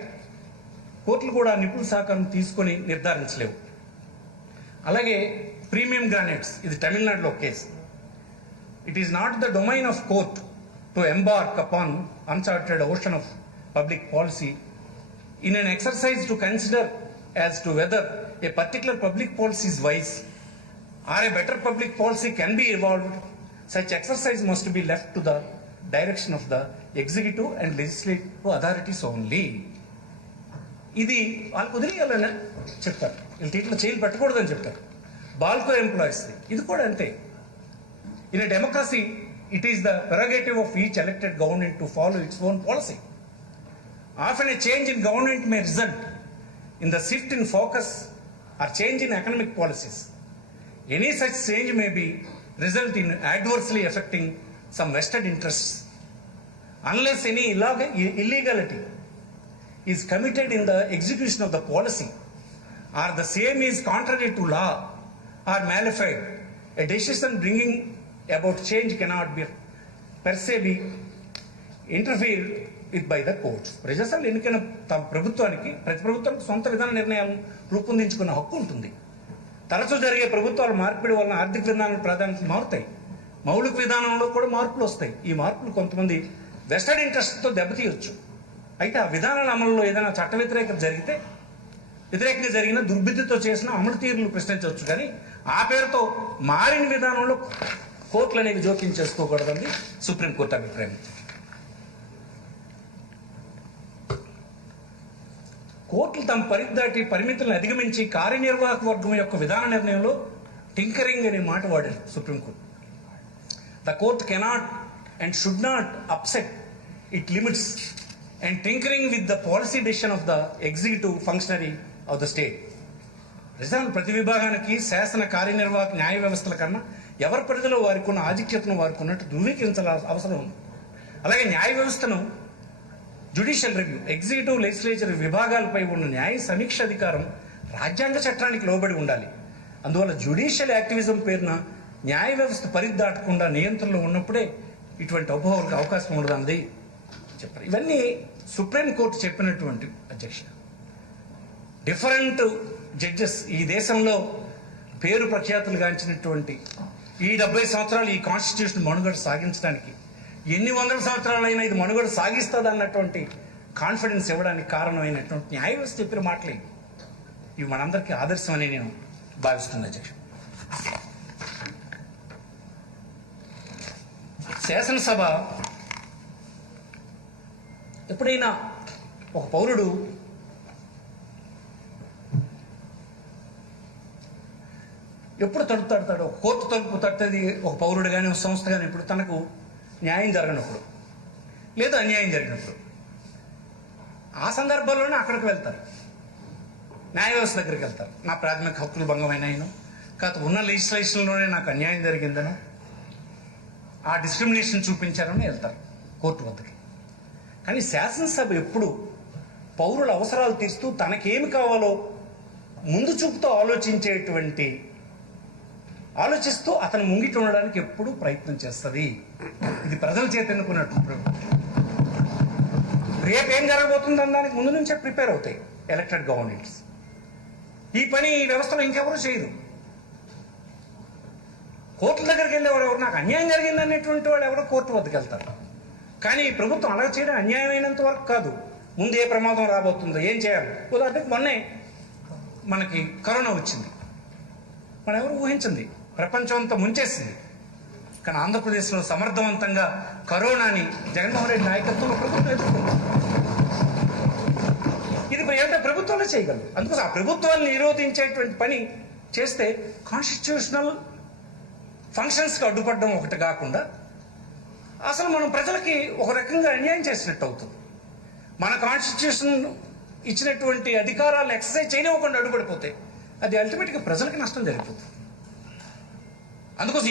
కోర్టులు కూడా నిపుణుల సహకారం తీసుకొని నిర్ధారించలేవు. అలాగే ప్రీమియం గ్రానైట్స్, ఇది తమిళనాడులో case. It is not the domain of court to embark upon Uncharted ocean of public policy in an exercise to consider as to whether a particular public policy is wise or a better public policy can be evolved. Such exercise must be left to the direction of the executive and legislative authorities only. ఇది వాళ్ళకు వదిలేయాలని చెప్తారు. వీళ్ళ ఇట్లా చేయలు పెట్టకూడదని చెప్తారు. BALCO employees ఇది కూడా అంతే. In a democracy it is the prerogative of each elected government to follow its own policy. Often a change in government may result in the shift in focus or change in economic policies. Any such change may result in adversely affecting some vested interests. Unless any illegality is committed in the execution of the policy or the same is contrary to law or malified, a decision bringing about change cannot be per se be interfered with by the courts. ప్రజాస్వామ్యం ఎన్నికైన తమ ప్రభుత్వానికి, ప్రతి ప్రభుత్వానికి సొంత విధాన నిర్ణయాలను రూపొందించుకునే హక్కు ఉంటుంది. తరచూ జరిగే ప్రభుత్వాల మార్పిడి వలన ఆర్థిక విధానాల ప్రాధాన్యతలు మారుతాయి. మౌలిక విధానంలో కూడా మార్పులు వస్తాయి. ఈ మార్పులు కొంతమంది వెస్టెడ్ ఇంట్రెస్ట్తో దెబ్బతీయొచ్చు. అయితే ఆ విధానాల అమలులో ఏదైనా చట్ట వ్యతిరేకంగా జరిగిన దుర్బుద్ధితో చేసిన అమలు తీరులు ప్రశ్నించవచ్చు. కానీ ఆ పేరుతో మారిన విధానంలో కోర్టులు అనేవి జోక్యం చేసుకోకూడదని సుప్రీంకోర్టు అభిప్రాయం. కోర్టులు తమ పరిధి పరిమితులను అధిగమించి కార్యనిర్వాహక వర్గం యొక్క విధాన నిర్ణయంలో టింకరింగ్ అనే మాట వాడారు supreme court. The court cannot and should not upset it limits and tinkering with the policy decision of the executive functionary of the state. నిజానికి ప్రతి విభాగానికి శాసన కార్యనిర్వాహక న్యాయ వ్యవస్థల కన్నా ఎవరి పరిధిలో వారికి ఉన్న ఆధిక్యతను వారికి ఉన్నట్టు ధృవీకరించాల్సిన అవసరం ఉంది. అలాగే న్యాయ వ్యవస్థను జ్యుడిషియల్ రివ్యూ, ఎగ్జిక్యూటివ్, లెజిస్లేచర్ విభాగాలపై ఉన్న న్యాయ సమీక్ష అధికారం రాజ్యాంగ చట్టానికి లోబడి ఉండాలి. అందువల్ల జ్యుడిషియల్ యాక్టివిజం పేరున న్యాయ వ్యవస్థ పరిధి దాటకుండా నియంత్రణలో ఉన్నప్పుడే ఇటువంటి అపోహలకు అవకాశం ఉండదన్నది చెప్పారు. ఇవన్నీ సుప్రీంకోర్టు చెప్పినటువంటి అధ్యక్ష. డిఫరెంట్ జడ్జెస్ ఈ దేశంలో పేరు ప్రఖ్యాతులు గాంచినటువంటి ఈ 70 సంవత్సరాలు ఈ కాన్స్టిట్యూషన్ మనుగడ సాగించడానికి ఎన్ని వందల సంవత్సరాలైనా ఇది మనుగడ సాగిస్తుంది అన్నటువంటి కాన్ఫిడెన్స్ ఇవ్వడానికి కారణమైనటువంటి న్యాయ వ్యవస్థ చెప్పిన మాటలే ఇవి మనందరికీ ఆదర్శం అని నేను భావిస్తున్నాను అధ్యక్ష. శాసనసభ ఎప్పుడైనా ఒక పౌరుడు ఎప్పుడు తలుపు తడతాడు, ఒక కోర్టు తలుపు తట్టది ఒక పౌరుడు కానీ ఒక సంస్థ కానీ ఇప్పుడు తనకు న్యాయం జరగనప్పుడు లేదా అన్యాయం జరిగినప్పుడు ఆ సందర్భంలోనే అక్కడికి వెళ్తారు, న్యాయ వ్యవస్థ దగ్గరికి వెళ్తారు. నా ప్రాథమిక హక్కులు భంగమైనాయను, కాకపోతే ఉన్న లెజిస్లేషన్లోనే నాకు అన్యాయం జరిగిందను, ఆ డిస్క్రిమినేషన్ చూపించారని వెళ్తారు కోర్టు వద్దకి. కానీ శాసనసభ ఎప్పుడు పౌరుల అవసరాలు తీరుస్తూ తనకేమి కావాలో ముందు చూపుతో ఆలోచిస్తూ అతను ముంగిట ఉండడానికి ఎప్పుడూ ప్రయత్నం చేస్తుంది. ఇది ప్రజల చేత ఎన్నుకున్నట్టు రేపు ఏం జరగబోతుందని దానికి ముందు నుంచే ప్రిపేర్ అవుతాయి ఎలక్టెడ్ గవర్నమెంట్స్. ఈ పని ఈ వ్యవస్థలో ఇంకెవరు చేయరు. కోర్టుల దగ్గరికి వెళ్ళేవారు ఎవరు, నాకు అన్యాయం జరిగింది అనేటువంటి వాళ్ళు ఎవరో కోర్టు వద్దకు వెళ్తారు. కానీ ప్రభుత్వం అలా చేయడం అన్యాయమైనంత వరకు కాదు, ముందు ఏ ప్రమాదం రాబోతుందో ఏం చేయాలి. ఉదాహరణకు మనకి కరోనా వచ్చింది. మనం ఎవరు ఊహించింది, ప్రపంచం అంతా ముంచేసింది. కానీ ఆంధ్రప్రదేశ్లో సమర్థవంతంగా కరోనాని జగన్మోహన్ రెడ్డి నాయకత్వంలో ప్రభుత్వం ఎదుర్కొంది. ఇది ఏంటంటే ప్రభుత్వాలే చేయగలరు. అందుకోసం ఆ ప్రభుత్వాన్ని నిరోధించేటువంటి పని చేస్తే కాన్స్టిట్యూషనల్ ఫంక్షన్స్కి అడ్డుపడడం ఒకటి కాకుండా అసలు మనం ప్రజలకి ఒక రకంగా అన్యాయం చేసినట్టు అవుతుంది. మన కాన్స్టిట్యూషన్ ఇచ్చినటువంటి అధికారాలను ఎక్సర్సైజ్ చేయనివ్వకుండా అడ్డుపడిపోతే అది అల్టిమేట్గా ప్రజలకి నష్టం జరిగిపోతుంది. అందుకోసం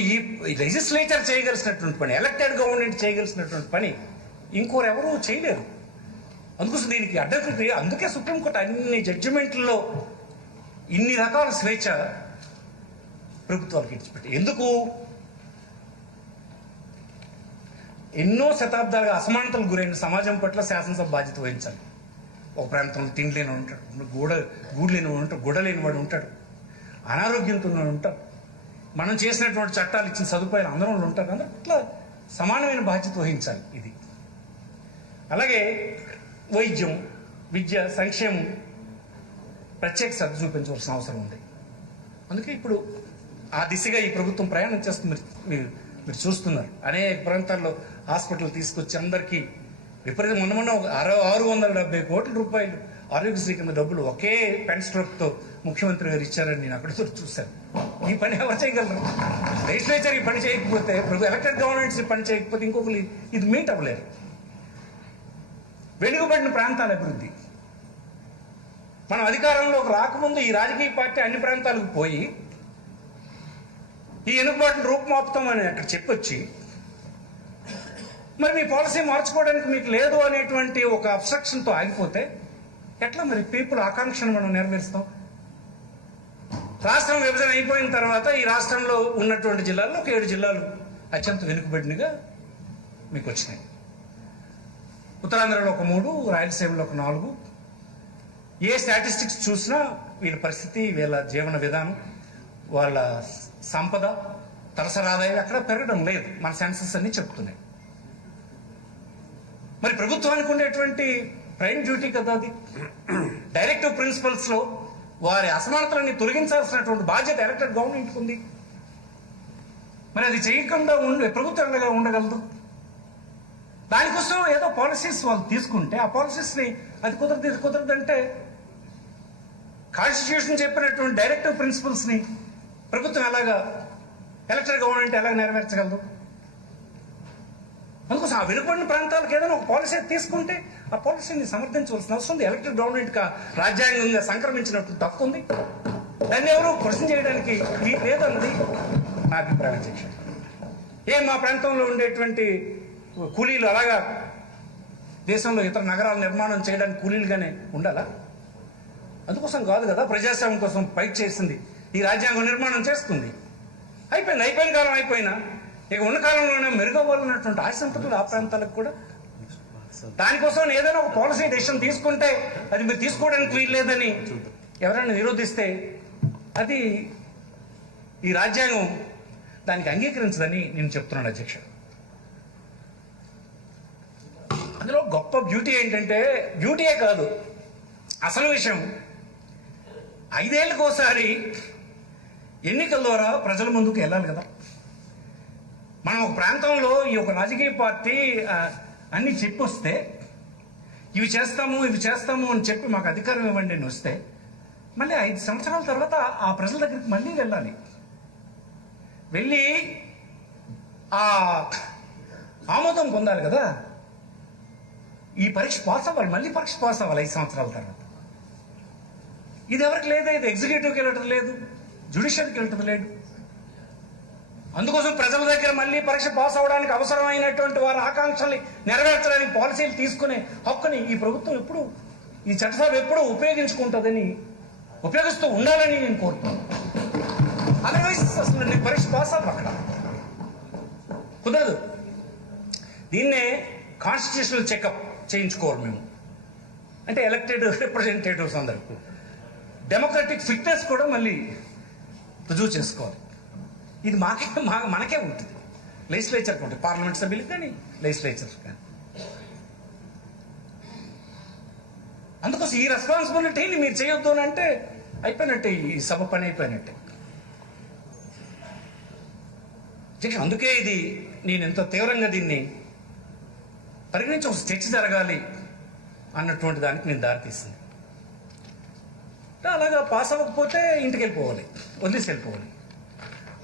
ఈ లెజిస్లేచర్ చేయగలిసినటువంటి పని, ఎలక్టెడ్ గవర్నమెంట్ చేయగలిసినటువంటి పని ఇంకోరెవరూ చేయలేరు. అందుకోసం దీనికి అడ్డంకి. అందుకే సుప్రీంకోర్టు అన్ని జడ్జిమెంట్లలో ఇన్ని రకాల స్వేచ్ఛ ప్రభుత్వాలకు ఇచ్చిపెట్టి. ఎందుకు? ఎన్నో శతాబ్దాలుగా అసమానతలకు గురైన సమాజం పట్ల శాసనసభ బాధ్యత వహించాలి. ఒక ప్రాంతంలో తిండి లేనివాడు ఉంటాడు, గూడు లేనివాడు ఉంటాడు, గుడ్డ లేనివాడు ఉంటాడు, అనారోగ్యంతో ఉంటారు. మనం చేసినటువంటి చట్టాలు ఇచ్చిన సదుపాయాలు అందరూ ఉంటారు. అందరూ ఇట్లా సమానమైన బాధ్యత వహించాలి. ఇది అలాగే వైద్యం, విద్య, సంక్షేమం ప్రత్యేక శ్రద్ధ చూపించవలసిన అవసరం ఉంది. అందుకే ఇప్పుడు ఆ దిశగా ఈ ప్రభుత్వం ప్రయాణం చేస్తుంది. మీరు చూస్తున్నారు అనేక ప్రాంతాల్లో హాస్పిటల్ తీసుకొచ్చి అందరికీ విపరీతం. మొన్న 670 కోట్ల రూపాయలు ఆరోగ్యశ్రీ కింద డబ్బులు ఒకే పెన్ స్ట్రోక్తో ముఖ్యమంత్రి గారు ఇచ్చారని నేను అక్కడ చూశాను. ఈ పని ఎవరు చేయగలరు? లెజిస్లేచర్ ఈ పని చేయకపోతే, ఎలక్టెడ్ గవర్నమెంట్స్ ఈ పని చేయకపోతే ఇంకొకరు ఇది మీట్ అవ్వలేరు. వెనుకబడిన ప్రాంతాల అభివృద్ధి. మనం అధికారంలోకి రాకముందు ఈ రాజకీయ పార్టీ అన్ని ప్రాంతాలకు పోయి ఈ వెనుకబాటును రూపుమాపుతామని అక్కడ చెప్పొచ్చి మరి మీ పాలసీ మార్చుకోవడానికి మీకు లేదు అనేటువంటి ఒక అబ్స్ట్రక్షన్తో ఆగిపోతే ఎట్లా మరి పీపుల్ ఆకాంక్షను మనం నెరవేరుస్తాం? రాష్ట్రం విభజన అయిపోయిన తర్వాత ఈ రాష్ట్రంలో ఉన్నటువంటి జిల్లాల్లో ఒక 7 జిల్లాలు అత్యంత వెనుకబడినగా మీకు వచ్చినాయి. ఉత్తరాంధ్రలో ఒక 3, రాయలసీమలో ఒక 4. ఏ స్టాటిస్టిక్స్ చూసినా వీళ్ళ పరిస్థితి, వీళ్ళ జీవన విధానం, వాళ్ళ సంపద, తలసరి ఆదాయం ఎక్కడ పెరగడం లేదు. మన సెన్సస్ అన్ని చెప్తున్నాయి. మరి ప్రభుత్వానికి ఉండేటువంటి ప్రైమ్ డ్యూటీ కదా అది. డైరెక్టివ్ ప్రిన్సిపల్స్ లో వారి అసమానతలని తొలగించాల్సినటువంటి బాధ్యత ఎలక్టెడ్ గవర్నమెంట్కి ఉంది. మరి అది చేయకుండా ప్రభుత్వం ఎలాగా ఉండగలదు? దానికోసం ఏదో పాలసీస్ వాళ్ళు తీసుకుంటే ఆ పాలసీస్ని అది కుదరదంటే కాన్స్టిట్యూషన్ చెప్పినటువంటి డైరెక్టివ్ ప్రిన్సిపల్స్ని ప్రభుత్వం ఎలాగా, ఎలక్టెడ్ గవర్నమెంట్ ఎలాగ నెరవేర్చగలదు? అందుకోసం ఆ వెనుకబడిన ప్రాంతాలకు ఏదైనా ఒక పాలసీ తీసుకుంటే ఆ పాలసీని సమర్థించవలసిన అవసరం ఉంది. ఎలక్టెడ్ గవర్నమెంట్గా రాజ్యాంగంగా సంక్రమించినటువంటి హక్కు ఉంది. దాన్ని ఎవరు క్వశ్చన్ చేయడానికి లేదన్నది నా అభిప్రాయం. అధ్యక్ష, మా ప్రాంతంలో ఉండేటువంటి కూలీలు అలాగా దేశంలో ఇతర నగరాల నిర్మాణం చేయడానికి కూలీలుగానే ఉండాలా? అందుకోసం కాదు కదా ప్రజాస్వామ్యం కోసం ఫైట్ చేసింది. ఈ రాజ్యాంగం నిర్మాణం చేస్తుంది. అయిపోయిన కాలం అయిపోయినా ఇక ఉన్న కాలంలోనే మెరుగవ్వాలన్నటువంటి ఆశ ఉంటుంది ఆ ప్రాంతాలకు కూడా. దానికోసం ఏదైనా ఒక పాలసీ డెసిషన్ తీసుకుంటే అది మీరు తీసుకోవడానికి వీల్లేదని ఎవరైనా నిరోధిస్తే అది ఈ రాజ్యాంగం దానికి అంగీకరించదని నేను చెప్తున్నాను. అధ్యక్ష, అందులో గొప్ప బ్యూటీ ఏంటంటే, బ్యూటీయే కాదు అసలు విషయం, 5 ఏళ్ళకోసారి ఎన్నికల ద్వారా ప్రజల ముందుకు వెళ్ళాలి కదా. మనం ఒక ప్రాంతంలో ఈ ఒక రాజకీయ పార్టీ అన్ని చెప్పొస్తే ఇవి చేస్తాము అని చెప్పి మాకు అధికారం ఇవ్వండి అని వస్తే మళ్ళీ 5 సంవత్సరాల తర్వాత ఆ ప్రజల దగ్గరికి మళ్ళీ వెళ్ళాలి. వెళ్ళి ఆ ఆమోదం పొందాలి కదా. ఈ పరీక్ష పాస్ అవ్వాలి, మళ్ళీ పరీక్ష పాస్ అవ్వాలి 5 సంవత్సరాల తర్వాత. ఇది ఎవరికి లేదా? ఇది ఎగ్జిక్యూటివ్కి వెళ్ళటం లేదు, జ్యుడిషియల్కి వెళ్ళటం లేదు. అందుకోసం ప్రజల దగ్గర మళ్ళీ పరీక్ష పాస్ అవ్వడానికి అవసరమైనటువంటి వారి ఆకాంక్షల్ని నెరవేర్చడానికి పాలసీలు తీసుకునే హక్కుని ఈ ప్రభుత్వం ఎప్పుడు, ఈ చట్టసభ ఎప్పుడు ఉపయోగిస్తూ ఉండాలని నేను కోరుతున్నాను. అదర్వైజ్ అసలు నేను పరీక్ష పాస్ అవ్వ అక్కడ కుదరదు. దీన్నే కాన్స్టిట్యూషనల్ చెకప్ చేయించుకోవాలి మేము. అంటే ఎలక్టెడ్ రిప్రజెంటేటివ్స్ అందరూ డెమోక్రటిక్ ఫిట్నెస్ కూడా మళ్ళీ రుజువు చేసుకోవాలి. ఇది మనకే ఉంటుంది, లెజిస్లేచర్కి ఉంటుంది, పార్లమెంట్ సభ్యులకు కానీ లెజిస్లేచర్ కానీ. అందుకోసం ఈ రెస్పాన్సిబిలిటీని మీరు చేయొద్దు అని అంటే అయిపోయినట్టే, ఈ సభ పని అయిపోయినట్టే. అధ్యక్ష, అందుకే ఇది నేను ఎంతో తీవ్రంగా దీన్ని పరిగణించి ఒక చర్చ జరగాలి అన్నటువంటి దానికి నేను దారితీసింది. అలాగా పాస్ అవ్వకపోతే ఇంటికి వెళ్ళిపోవాలి, వదిలేసి వెళ్ళిపోవాలి.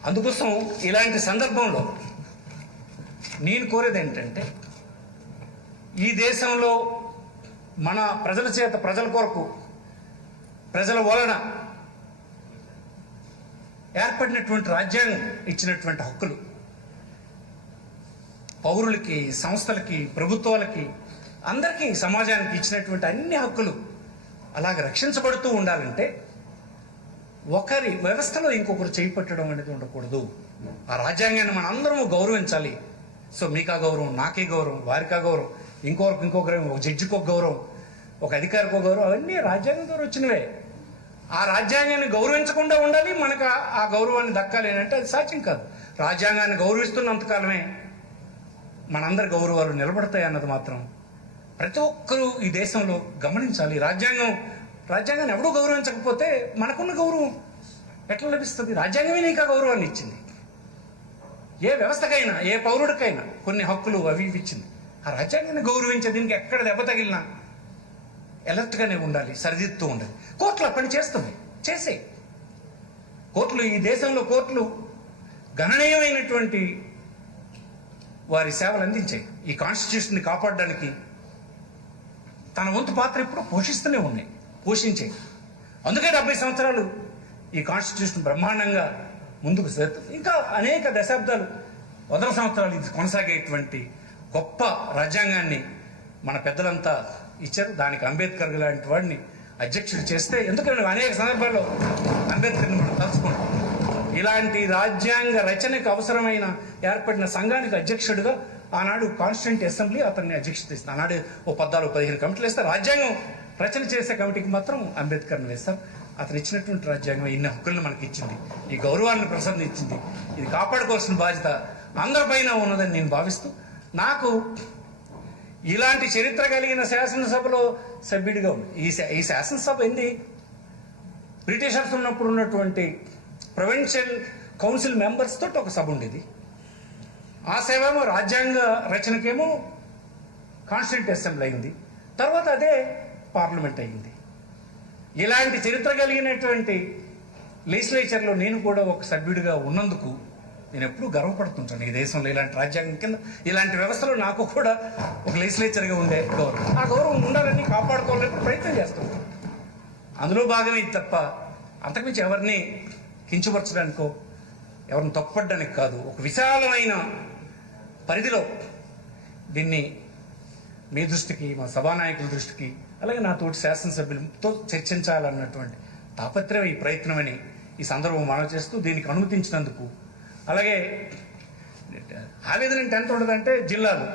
అందుకోసం ఇలాంటి సందర్భంలో నేను కోరేది ఏంటంటే, ఈ దేశంలో మన ప్రజల చేత, ప్రజల కొరకు, ప్రజల వలన ఏర్పడినటువంటి రాజ్యాంగం ఇచ్చినటువంటి హక్కులు పౌరులకి, సంస్థలకి, ప్రభుత్వాలకి, అందరికీ, సమాజానికి ఇచ్చినటువంటి అన్ని హక్కులు అలాగ రక్షించబడుతూ ఉండాలంటే ఒకరి వ్యవస్థలో ఇంకొకరు చేపట్టడం అనేది ఉండకూడదు. ఆ రాజ్యాంగాన్ని మన అందరం గౌరవించాలి. సో మీకా గౌరవం, నాకే గౌరవం, వారికా గౌరవం, ఇంకో గౌరవం, ఒక జడ్జికి ఒక గౌరవం, ఒక అధికారికి ఒక గౌరవం, అవన్నీ రాజ్యాంగం ద్వారా వచ్చినవే. ఆ రాజ్యాంగాన్ని గౌరవించకుండా ఉండాలి, మనకు ఆ గౌరవాన్ని దక్కాలి అంటే అది సాధ్యం కాదు. రాజ్యాంగాన్ని గౌరవిస్తున్నంతకాలమే మనందరి గౌరవాలు నిలబడతాయి అన్నది మాత్రం ప్రతి ఒక్కరూ ఈ దేశంలో గమనించాలి. రాజ్యాంగాన్ని ఎవడూ గౌరవించకపోతే మనకున్న గౌరవం ఎట్లా లభిస్తుంది? రాజ్యాంగమే నీకు ఆ గౌరవాన్ని ఇచ్చింది. ఏ వ్యవస్థకైనా, ఏ పౌరుడికైనా కొన్ని హక్కులు అవి ఇచ్చింది. ఆ రాజ్యాంగాన్ని గౌరవించే దీనికి ఎక్కడ దెబ్బ తగిలినా ఎలర్ట్గానే ఉండాలి, సరిదిద్దుతూ ఉండాలి. కోర్టులు పని చేస్తుంది, చేసే కోర్టులు, ఈ దేశంలో కోర్టులు గణనీయమైనటువంటి వారి సేవలు అందించాయి. ఈ కాన్స్టిట్యూషన్ని కాపాడడానికి తన వంతు పాత్ర ఎప్పుడూ పోషిస్తూనే ఉన్నాయి, పోషించాయి. అందుకే 70 సంవత్సరాలు ఈ కాన్స్టిట్యూషన్ బ్రహ్మాండంగా ముందుకు ఇంకా అనేక దశాబ్దాలు, 100 సంవత్సరాలు ఇది కొనసాగేటువంటి గొప్ప రాజ్యాంగాన్ని మన పెద్దలంతా ఇచ్చారు. దానికి అంబేద్కర్ లాంటి వాడిని అధ్యక్షుడు చేస్తే, ఎందుకంటే అనేక సందర్భాల్లో అంబేద్కర్ని మనం తలుచుకుంటాం. ఇలాంటి రాజ్యాంగ రచనకు అవసరమైన ఏర్పడిన సంఘానికి అధ్యక్షుడిగా ఆనాడు కాన్స్టిట్యూంట్ అసెంబ్లీ అతన్ని అధ్యక్షత ఇస్తుంది. ఆనాడు 14-15 కమిటీలు వేస్తారు. రాజ్యాంగం రచన చేసే కమిటీకి మాత్రం అంబేద్కర్ని వేస్తారు. అతను ఇచ్చినటువంటి రాజ్యాంగం ఇన్ని హక్కులను మనకి ఇచ్చింది, ఈ గౌరవాన్ని ప్రసాదించింది. ఇది కాపాడుకోవాల్సిన బాధ్యత అందరిపైన ఉన్నదని నేను భావిస్తూ, నాకు ఇలాంటి చరిత్ర కలిగిన శాసనసభలో సభ్యుడిగా ఉంది. ఈ శాసనసభ ఏంది, బ్రిటిషర్స్ ఉన్నప్పుడు ఉన్నటువంటి ప్రొవిన్షియల్ కౌన్సిల్ మెంబర్స్ తోటి ఒక సభ ఉండేది. ఆ సేవేమో రాజ్యాంగ రచనకేమో కాన్స్టిట్యూంట్ అసెంబ్లీ అయింది, తర్వాత అదే పార్లమెంట్ అయింది. ఇలాంటి చరిత్ర కలిగినటువంటి లెజిస్లేచర్లో నేను కూడా ఒక సభ్యుడిగా ఉన్నందుకు నేను ఎప్పుడూ గర్వపడుతుంటాను. ఈ దేశంలో ఇలాంటి రాజ్యాంగం కింద, ఇలాంటి వ్యవస్థలో నాకు కూడా ఒక లెజిస్లేచర్గా ఉండే గౌరవం, ఆ గౌరవం ఉండాలని, కాపాడుకోవాలని ప్రయత్నం చేస్తుంటాను. అందులో భాగమే ఇది తప్ప అంతకుమించి ఎవరిని కించపరచడానికో, ఎవరిని తప్పుపడడానికి కాదు. ఒక విశాలమైన పరిధిలో దీన్ని మీ దృష్టికి, మా సభానాయకుల దృష్టికి, అలాగే నా తోటి శాసనసభ్యులతో చర్చించాలన్నటువంటి తాపత్రయం ఈ ప్రయత్నమని ఈ సందర్భం మనవి చేస్తూ, దీనికి అనుమతించినందుకు, అలాగే ఆవేదన ఎంత ఉంటుందంటే, జిల్లాలు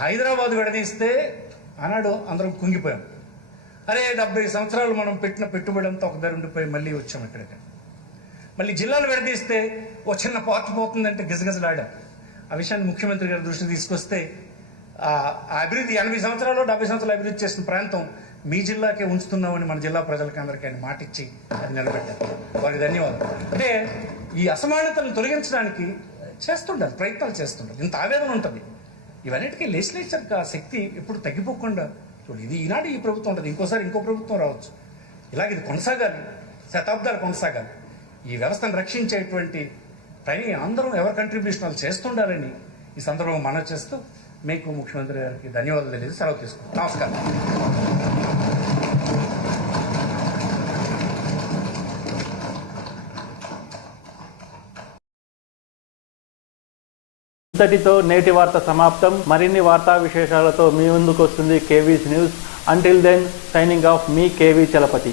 హైదరాబాద్ విడదీస్తే ఆనాడు అందరం కుంగిపోయాం. అరే 70 సంవత్సరాలు మనం పెట్టిన పెట్టుబడి అంతా ఒక దగ్గర ఉండిపోయి మళ్ళీ వచ్చాం ఇక్కడికి. మళ్ళీ జిల్లాలు విడదీస్తే ఓ చిన్న పార్ట్ పోతుందంటే గిజగిజలాడాం. ఆ విషయాన్ని ముఖ్యమంత్రి గారి దృష్టికి తీసుకొస్తే, ఆ అభివృద్ధి 80 సంవత్సరాలు 70 సంవత్సరాలు అభివృద్ధి చేసిన ప్రాంతం మీ జిల్లాకే ఉంచుతున్నామని మన జిల్లా ప్రజలకి అందరికీ ఆయన మాట ఇచ్చి అది నిలబెట్టారు. వారికి ధన్యవాదాలు. అంటే ఈ అసమానతలను తొలగించడానికి చేస్తుండాలి, ప్రయత్నాలు చేస్తుండాలి. ఇంత ఆవేదన ఉంటుంది. ఇవన్నిటికీ లెజిస్లేచర్కి ఆ శక్తి ఎప్పుడు తగ్గిపోకుండా చూడు. ఇది ఈనాడు ఈ ప్రభుత్వం ఉంటుంది, ఇంకోసారి ఇంకో ప్రభుత్వం రావచ్చు. ఇలాగ ఇది కొనసాగాలి, శతాబ్దాలు కొనసాగాలి. ఈ వ్యవస్థను రక్షించేటువంటి పని అందరం ఎవరి కంట్రిబ్యూషన్ వాళ్ళు చేస్తుండాలని ఈ సందర్భంగా మనవి చేస్తూ, మీకు ముఖ్యమంత్రి గారికి ధన్యవాదాలు తెలియదు సెలవు తీసుకుంటాం. నమస్కారం. ఇంతటితో నేటి వార్త సమాప్తం. మరిన్ని వార్తా విశేషాలతో మీ ముందుకు వస్తుంది K V's news. Until then, signing off మీ కేవీ చలపతి.